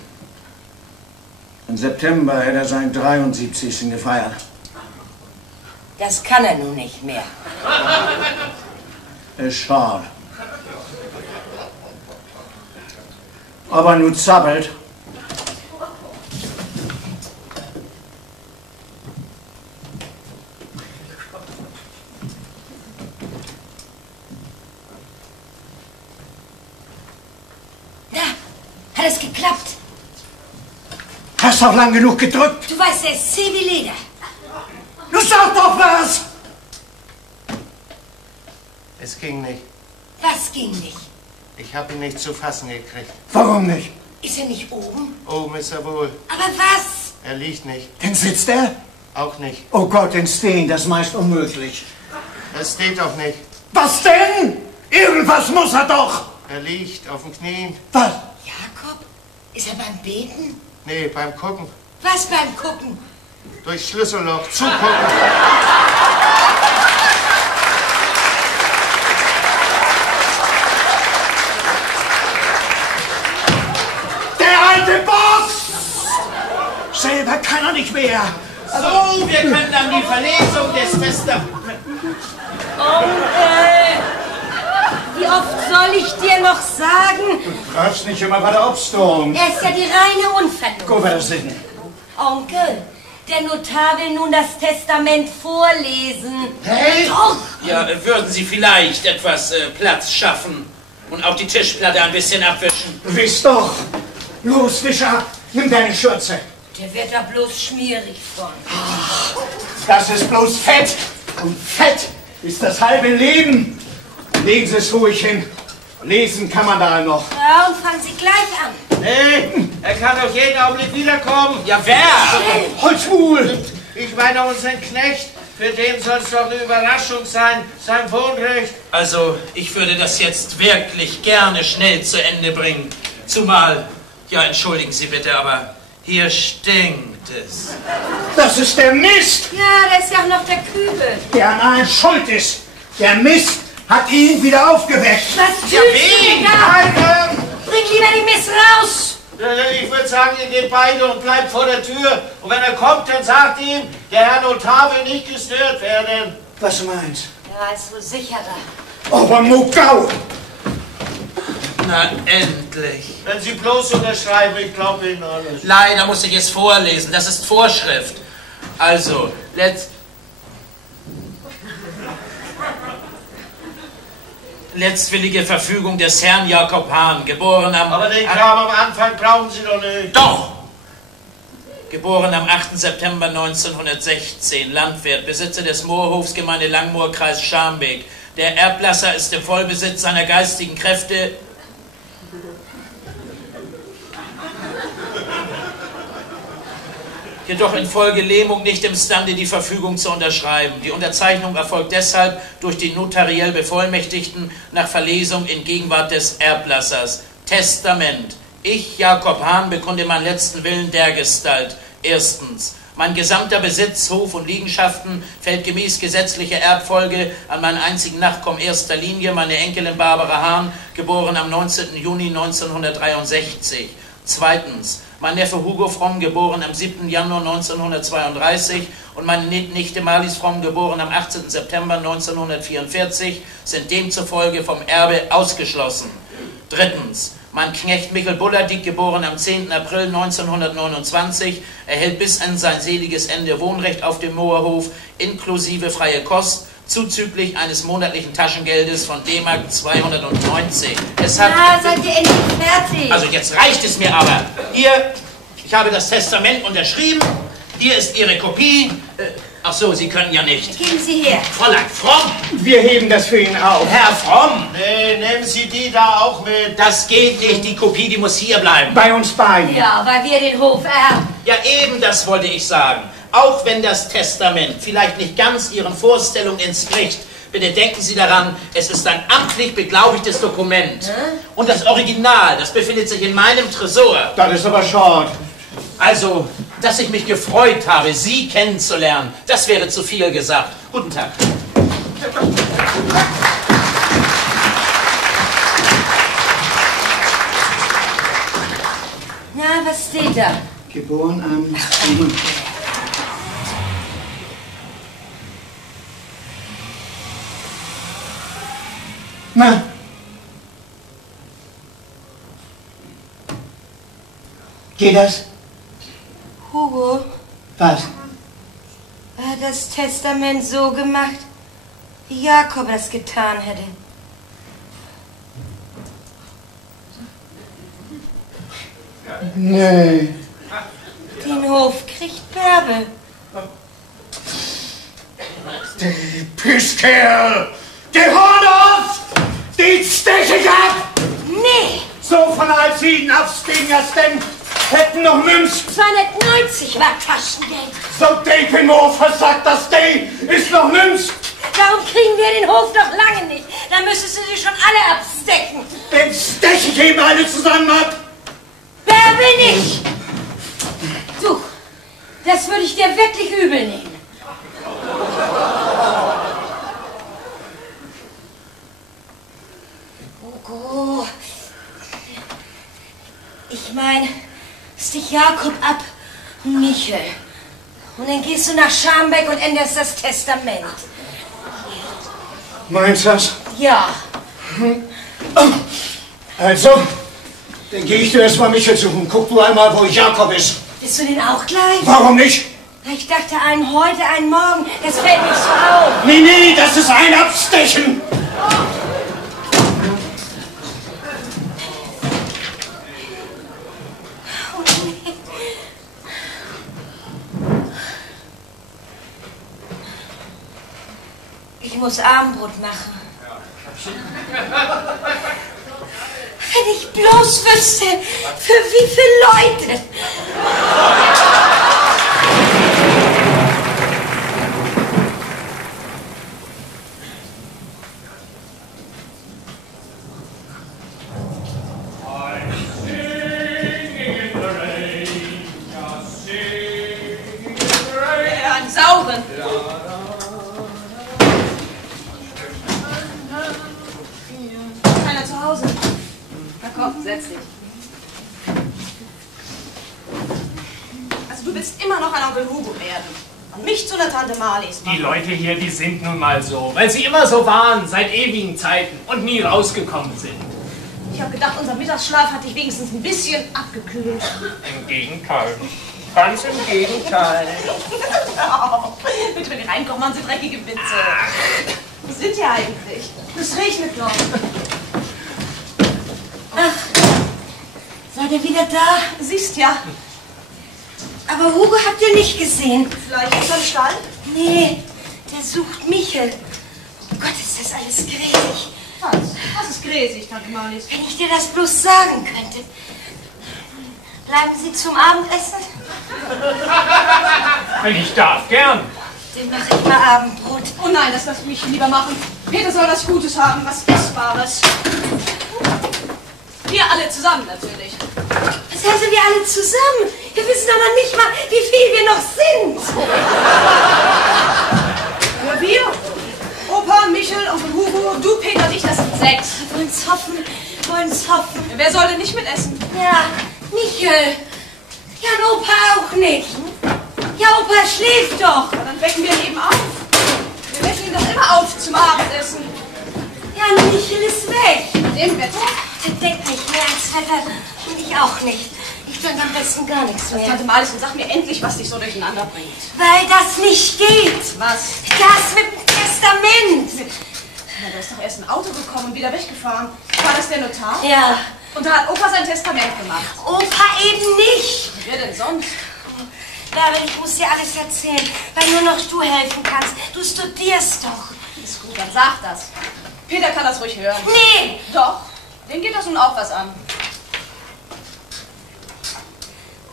Im September hätte er seinen 73. gefeiert. Das kann er nun nicht mehr. Ist schade. Aber nun zappelt. Na, hat es geklappt? Hast auch lang genug gedrückt. Du weißt, er ist zäh wie Leder. Du sag doch was! Es ging nicht. Was ging nicht? Ich habe ihn nicht zu fassen gekriegt. Warum nicht? Ist er nicht oben? Oben ist er wohl. Aber was? Er liegt nicht. Denn sitzt er? Auch nicht. Oh Gott, denn stehen, das ist meist unmöglich. Es steht auch nicht. Was denn? Irgendwas muss er doch! Er liegt auf den Knien. Was? Jakob? Ist er beim Beten? Nee, beim Gucken. Was beim Gucken? Durchs Schlüsselloch. Zugucken. Der alte Boss! Selber kann er nicht mehr. So, wir können dann die Verlesung des Testaments. Onkel! Wie oft soll ich dir noch sagen? Du treibst nicht immer bei der Obsturm. Er ist ja die reine Unvernunft. Guck, wer das sind. Onkel, der Notar will nun das Testament vorlesen. Hey! Doch! Ja, würden Sie vielleicht etwas Platz schaffen und auch die Tischplatte ein bisschen abwischen? Wiss doch. Los, wisch ab. Nimm deine Schürze. Der wird da bloß schmierig von. Das ist bloß Fett. Und Fett ist das halbe Leben. Legen Sie es ruhig hin. Lesen kann man da noch. Ja, und fangen Sie gleich an. Nee, er kann doch jeden Augenblick wiederkommen. Ja, wer? Holzmuhl! Ich meine unseren Knecht. Für den soll es doch eine Überraschung sein. Sein Wohnrecht. Also, ich würde das jetzt wirklich gerne schnell zu Ende bringen. Zumal, ja, entschuldigen Sie bitte, aber hier stinkt es. Das ist der Mist, Ja, da ist ja auch noch der Kübel. der an allem schuld ist. Der Mist hat ihn wieder aufgeweckt. Was tust Ja, du wen? denn da? Bring lieber die Mist raus. Ich würde sagen, ihr geht beide und bleibt vor der Tür. Und wenn er kommt, dann sagt ihm, der Herr Notar will nicht gestört werden. Was meinst Ja, ist so sicherer. du? Aber Mugau! Na, endlich. Wenn Sie bloß unterschreiben, ich glaube Ihnen alles. Leider muss ich es vorlesen, das ist Vorschrift. Also, Letztwillige Verfügung des Herrn Jakob Hahn, geboren am... Aber den Kram am Anfang brauchen Sie doch nicht. Doch! Geboren am 8. September 1916, Landwirt, Besitzer des Moorhofs, Gemeinde Langmoor, Kreis Scharmbeek. Der Erblasser ist im Vollbesitz seiner geistigen Kräfte... jedoch infolge Lähmung nicht imstande, die Verfügung zu unterschreiben. Die Unterzeichnung erfolgt deshalb durch den notariell Bevollmächtigten nach Verlesung in Gegenwart des Erblassers. Testament. Ich, Jakob Hahn, bekunde meinen letzten Willen dergestalt. Erstens. Mein gesamter Besitz, Hof und Liegenschaften fällt gemäß gesetzlicher Erbfolge an meinen einzigen Nachkommen erster Linie, meine Enkelin Barbara Hahn, geboren am 19. Juni 1963. Zweitens. Mein Neffe Hugo Fromm, geboren am 7. Januar 1932 und meine Nichte Marlies Fromm, geboren am 18. September 1944, sind demzufolge vom Erbe ausgeschlossen. Drittens. Mein Knecht Michel Bullerdick, geboren am 10. April 1929, erhält bis an sein seliges Ende Wohnrecht auf dem Moorhof, inklusive freie Kost, zuzüglich eines monatlichen Taschengeldes von D-Mark 290. Es hat... Na, seid ihr endlich fertig? Also jetzt reicht es mir aber. Hier, ich habe das Testament unterschrieben. Hier ist Ihre Kopie. Ach so, Sie können ja nicht. Geben Sie her. Fräulein Fromm. Wir heben das für ihn auf. Herr Fromm. Nee, nehmen Sie die da auch mit. Das geht nicht. Die Kopie, die muss hier bleiben. Bei uns beiden. Ja, weil wir den Hof erben. Ja, eben das wollte ich sagen. Auch wenn das Testament vielleicht nicht ganz Ihren Vorstellungen entspricht, bitte denken Sie daran, es ist ein amtlich beglaubigtes Dokument. Und das Original, das befindet sich in meinem Tresor. Das ist aber schade. Also, dass ich mich gefreut habe, Sie kennenzulernen, das wäre zu viel gesagt. Guten Tag. Na, was steht da? Geboren am... Na? Geht das? Hugo, Was? er hat das Testament so gemacht, wie Jakob es getan hätte. Nee. Den Hof kriegt Bärbel. Die Pisskerl! Die Hornoff! Die stech ich ab! Nee, So von Alfiden aufs Ding, als denn hätten noch Münz. 290 war Taschengeld. So deep im Hof versagt, das Ding ist noch Münz. Darum kriegen wir den Hof doch lange nicht. Dann müsstest du sie schon alle abstecken. Den stech ich eben alle zusammen ab. Bärbel nicht! Du, das würde ich dir wirklich übel nehmen. Hugo, ich meine, stich Jakob ab und Michel. Und dann gehst du nach Scharmbeck und änderst das Testament. Meinst du das? Ja. Also, dann gehe ich dir erstmal Michel suchen. Guck du einmal, wo Jakob ist. Bist du denn auch gleich? Warum nicht? Ich dachte, einen heute, einen morgen. Das fällt mir so auf. Nee, nee, das ist ein Abstechen. Ich muss Abendbrot machen. Wenn ich bloß wüsste, für wie viele Leute. Ja, einen sauren. Keiner zu Hause. Na komm, setz dich. Also du willst immer noch ein Onkel Hugo werden. Und mich zu einer Tante Marlies machen. Die Leute hier, die sind nun mal so, weil sie immer so waren, seit ewigen Zeiten und nie rausgekommen sind. Ich habe gedacht, unser Mittagsschlaf hat dich wenigstens ein bisschen abgekühlt. Im Gegenteil. Ganz im Gegenteil. Bitte, wenn die reinkommen, haben sie dreckige Witze. Wo sind die eigentlich? Es regnet doch. ihr wieder da? Siehst ja. Aber Hugo habt ihr nicht gesehen. Vielleicht ist er im Stall? Nee, der sucht Michel. Oh Gott, ist das alles gräsig. Was ist gräsig, Tante Marlies? Wenn ich dir das bloß sagen könnte. Bleiben Sie zum Abendessen? Wenn ich darf, gern. Dann mache ich mal Abendbrot. Oh nein, das lass mich lieber machen. Peter soll was Gutes haben, was Essbares. Wir alle zusammen natürlich. Was heißt denn wir alle zusammen? Wir wissen aber nicht mal, wie viel wir noch sind. Ja, wir? Opa, Michel, Onkel Hugo, du, Peter und ich, das sind 6. Wollen's hoffen. Wer soll denn nicht mitessen? Ja, Michel. Ja, und Opa auch nicht. Ja, Opa schläft doch. Ja, dann wecken wir ihn eben auf. Wir wecken ihn doch immer auf zum Abendessen. Ja, und Michel ist weg. Mit dem Wetter? Der denkt nicht mehr ans Wetter und ich auch nicht. Ich denke am besten gar nichts mehr. Tante Marlies, sag mir endlich, was dich so durcheinander bringt. Weil das nicht geht. Was? Das mit dem Testament. Ja, da ist doch erst ein Auto gekommen und wieder weggefahren. War das der Notar? Ja. Und da hat Opa sein Testament gemacht. Opa eben nicht. Wer denn sonst? Bärbel, ich muss dir alles erzählen, weil nur noch du helfen kannst. Du studierst doch. Ist gut, dann sag das. Peter kann das ruhig hören. Nee. Doch, dem geht das nun auch was an.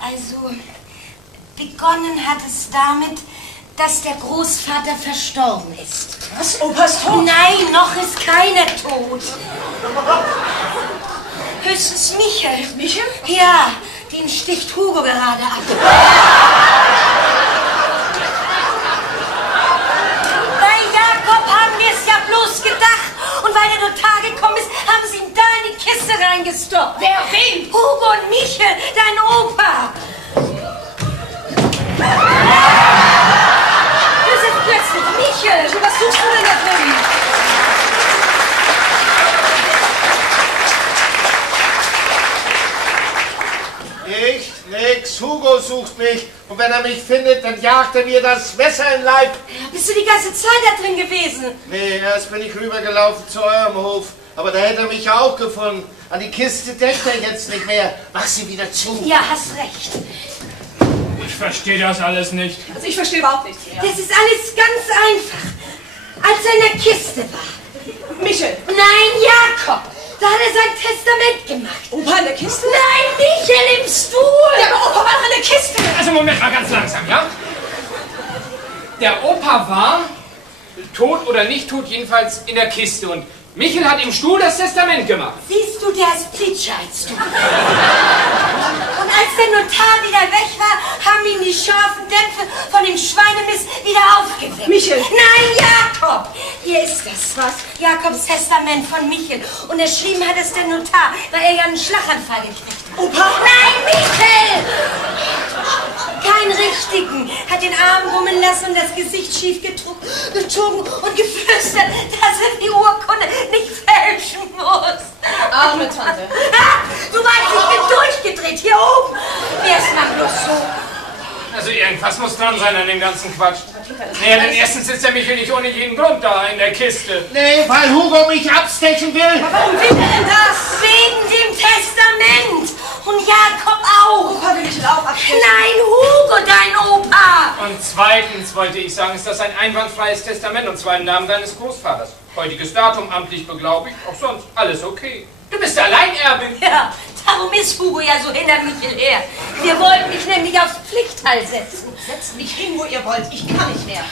Also, begonnen hat es damit, dass der Großvater verstorben ist. Was? Opa ist tot? Nein, noch ist keiner tot. Höchstens Michel. Michel? Ja, den sticht Hugo gerade ab. Bei Jakob haben wir es ja bloß gedacht. Und weil der Notar gekommen ist, haben sie ihm da in die Kiste reingestoppt. Wer, wen? Hugo und Michel, dein Opa. Du bist plötzlich Michel. Was suchst du denn da drin? Nix. Hugo sucht mich. Und wenn er mich findet, dann jagt er mir das Messer in Leib. Bist du die ganze Zeit da drin gewesen? Nee, erst bin ich rübergelaufen zu eurem Hof. Aber da hätte er mich ja auch gefunden. An die Kiste denkt er jetzt nicht mehr. Mach sie wieder zu. Ja, hast recht. Ich verstehe das alles nicht. Also ich verstehe überhaupt nichts mehr. Das ist alles ganz einfach. Als er in der Kiste war. Michel. Nein, Jakob. Da hat er sein Testament gemacht. Opa in der Kiste? Nein, Michel im Stuhl. Ja, aber Opa war doch in der Kiste. Also Moment mal ganz langsam, ja? Der Opa war, tot oder nicht tot, jedenfalls in der Kiste. Und Michel hat im Stuhl das Testament gemacht. Siehst du, der ist plitscher als du. Und als der Notar wieder weg war, haben ihm die scharfen Dämpfe von dem Schweinemist wieder aufgeweckt. Michel. Nein, Jakob. Hier ist das. Was? Jakobs Testament von Michel. Und erschrieben hat es der Notar, weil er ja einen Schlaganfall gekriegt hat. Opa? Nein, Michel! Keinen richtigen. Hat den Arm rummen lassen und das Gesicht schief gezogen und geflüstert, dass er die Urkunde nicht fälschen muss. Arme Tante. Du weißt, ich bin durchgedreht hier oben. Wer ist mal bloß so? Also irgendwas muss dran sein an dem ganzen Quatsch. Naja, denn erstens sitzt der Michel nicht ohne jeden Grund da in der Kiste. Nee, weil Hugo mich abstechen will. Warum will er denn das? Wegen dem Testament. Und Jakob auch. Opa will Michel auch abstechen. Nein, Hugo, dein Opa. Und zweitens wollte ich sagen, ist das ein einwandfreies Testament und zwar im Namen deines Großvaters. Heutiges Datum, amtlich beglaubigt, auch sonst alles okay. Du bist Alleinerbin. Ja, darum ist Hugo ja so hinter Michel her. Wir wollten mich nämlich aufs Pflichtteil setzen. Setzt mich hin, wo ihr wollt. Ich kann nicht mehr.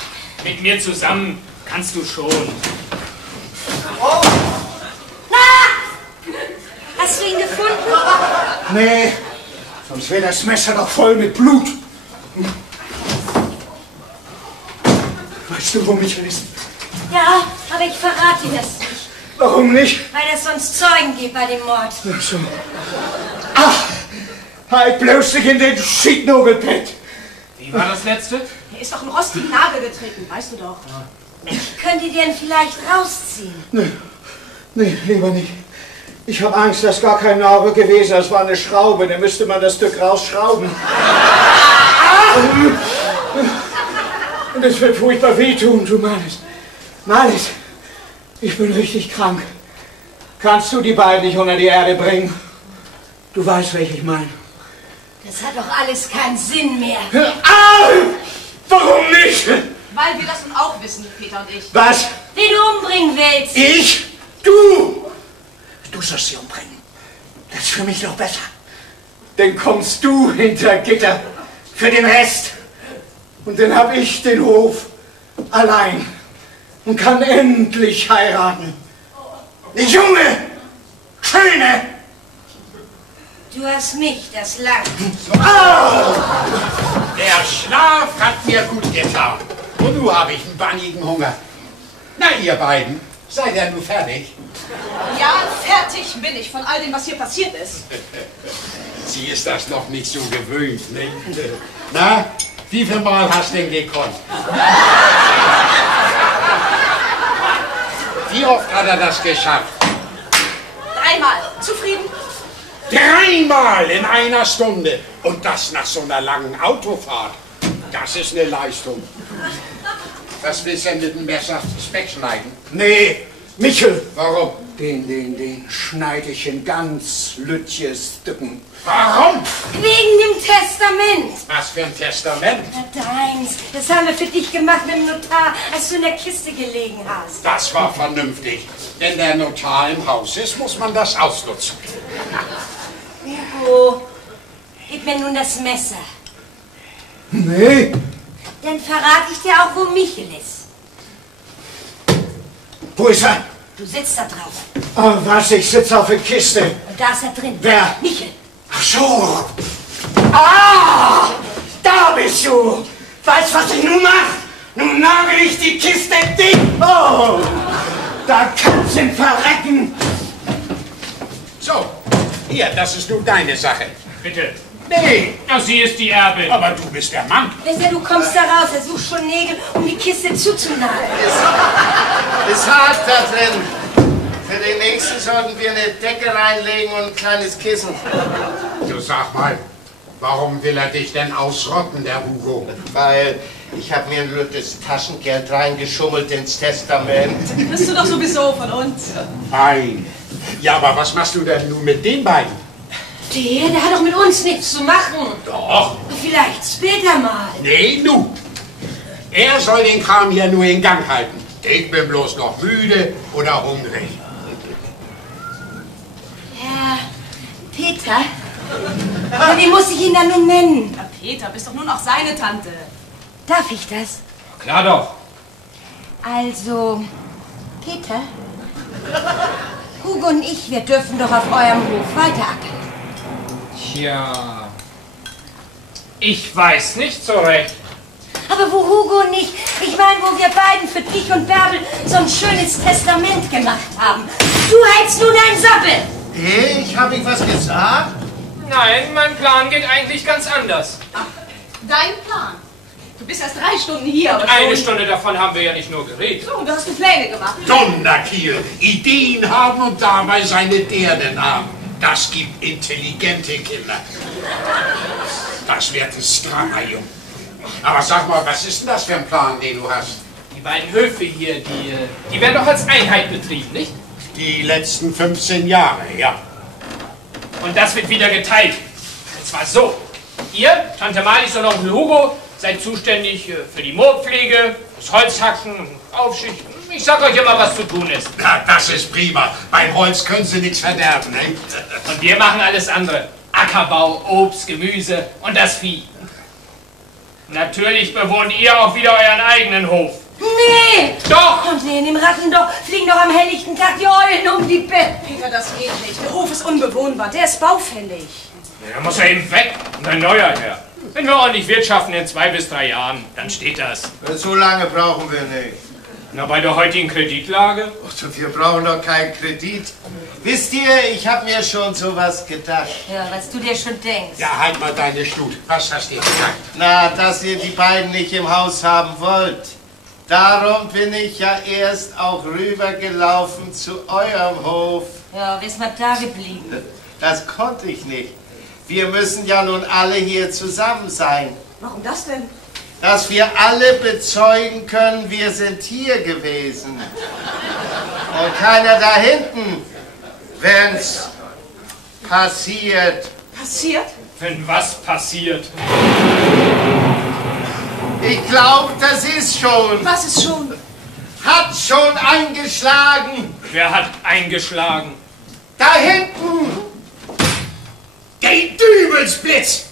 Mit mir zusammen kannst du schon. Oh, Na! Hast du ihn gefunden? Nee, sonst wäre das Messer doch voll mit Blut. Weißt du, wo Michel ist? Ja, aber ich verrate dir das nicht. Warum nicht? Weil es sonst Zeugen gibt bei dem Mord. Ach so. Ach, halt bloß nicht in den Schiednogelpett. Wie war das letzte? Er ist doch einen rostigen Nagel getreten, weißt du doch. Könnt ihr den vielleicht rausziehen? Nee, lieber nicht. Ich habe Angst, das ist gar kein Nagel gewesen, das war eine Schraube, dann müsste man das Stück rausschrauben. Und es wird furchtbar wehtun, du Mannes. Mannes, ich bin richtig krank. Kannst du die beiden nicht unter die Erde bringen? Du weißt, welche ich meine. Das hat doch alles keinen Sinn mehr. Hör auf! Warum nicht? Weil wir das nun auch wissen, Peter und ich. Was? Wen du umbringen willst. Ich? Du! Du sollst sie umbringen. Das ist für mich noch besser. Dann kommst du hinter Gitter für den Rest. Und dann hab ich den Hof allein und kann endlich heiraten. Eine junge, schöne. Du hast mich, das Land. Oh! Der Schlaf hat mir gut getan. Und nun habe ich einen bannigen Hunger. Na, ihr beiden, seid ihr nun fertig? Ja, fertig bin ich von all dem, was hier passiert ist. Sie ist das noch nicht so gewöhnt, ne? Na, wie viel Mal hast du denn gekonnt? Wie oft hat er das geschafft? 3-mal. Zufrieden? 3-mal in einer Stunde. Und das nach so einer langen Autofahrt. Das ist eine Leistung. Was willst du denn mit dem Messer Speck schneiden? Nee, Michel. Warum? Den schneide ich in ganz lütje Stücken. Warum? Wegen dem Testament. Was für ein Testament? Na, deins. Das haben wir für dich gemacht mit dem Notar, als du in der Kiste gelegen hast. Das war vernünftig. Wenn der Notar im Haus ist, muss man das ausnutzen. Hugo, gib mir nun das Messer. Nee. Dann verrate ich dir auch, wo Michel ist. Wo ist er? Du sitzt da drauf. Oh, was, ich sitze auf der Kiste. Und da ist er drin. Wer? Michel. Ach so. Ah, da bist du. Weißt, was ich nun mach? Nun nagel ich die Kiste dicht. Oh, da kannst du verrecken. So, hier, das ist nun deine Sache. Bitte. Nee, Ja, sie ist die Erbin. aber du bist der Mann. Wisst ihr, du kommst da raus, er sucht schon Nägel, um die Kiste zuzunageln. Ist hart da drin. Für den nächsten sollten wir eine Decke reinlegen und ein kleines Kissen. Du sag mal, warum will er dich denn ausrotten, der Hugo? Weil ich habe mir ein lüttes Taschengeld reingeschummelt ins Testament. Kriegst du doch sowieso von uns. Nein. Ja, aber was machst du denn nun mit den beiden? Der hat doch mit uns nichts zu machen. Doch. Vielleicht später mal. Nee, nu. Er soll den Kram hier nur in Gang halten. Ich bin bloß noch müde oder hungrig. Herr Peter? Aber wie muss ich ihn dann nun nennen? Ja, Peter, bist doch nun auch seine Tante. Darf ich das? Klar doch. Also, Peter? Hugo und ich, wir dürfen doch auf eurem Hof weiterackern. Tja. Ich weiß nicht so recht. Aber wo Hugo und ich meine, wo wir beiden für dich und Bärbel so ein schönes Testament gemacht haben. Du hältst nun dein Sappel. Hey, ich habe was gesagt? Nein, mein Plan geht eigentlich ganz anders. Ach, dein Plan. Du bist erst 3 Stunden hier, aber schon... Eine Stunde davon haben wir ja nicht nur geredet. So, und du hast die Pläne gemacht. Donnerkiel, Ideen haben und dabei seine Dernen haben. Das gibt intelligente Kinder. Das wird ein strammer Jung. Aber sag mal, was ist denn das für ein Plan, den du hast? Die beiden Höfe hier, die werden doch als Einheit betrieben, nicht? Die letzten 15 Jahre, ja. Und das wird wieder geteilt. Und zwar so. Ihr, Tante Marlies und Onkel Hugo, seid zuständig für die Moorpflege, das Holzhacken und Aufschichten. Ich sag euch immer, was zu tun ist. Na, das ist prima. Beim Holz können Sie nichts verderben, ne? Und wir machen alles andere. Ackerbau, Obst, Gemüse und das Vieh. Natürlich bewohnt ihr auch wieder euren eigenen Hof. Nee! Doch! Und nee, in dem Rattendorf fliegen doch am helllichten Tag die Eulen um die Bett. Peter, das geht nicht. Der Hof ist unbewohnbar. Der ist baufällig. Ja, dann muss er eben weg und ein neuer her. Wenn wir ordentlich wirtschaften in 2 bis 3 Jahren, dann steht das. So lange brauchen wir nicht. Na, bei der heutigen Kreditlage? Ach, wir brauchen doch keinen Kredit. Wisst ihr, ich habe mir schon sowas gedacht. Ja, was du dir schon denkst. Ja, halt mal deine Stut. Was hast du gesagt? Na, dass ihr die beiden nicht im Haus haben wollt. Darum bin ich ja erst auch rübergelaufen zu eurem Hof. Ja, wer ist mal da geblieben? Das konnte ich nicht. Wir müssen ja nun alle hier zusammen sein. Warum das denn? Dass wir alle bezeugen können, wir sind hier gewesen. Und keiner da hinten, wenn's Passiert. Passiert? Wenn was passiert? Ich glaube, das ist schon. Was ist schon? Hat schon eingeschlagen. Wer hat eingeschlagen? Da hinten. Der Dübelsblitz!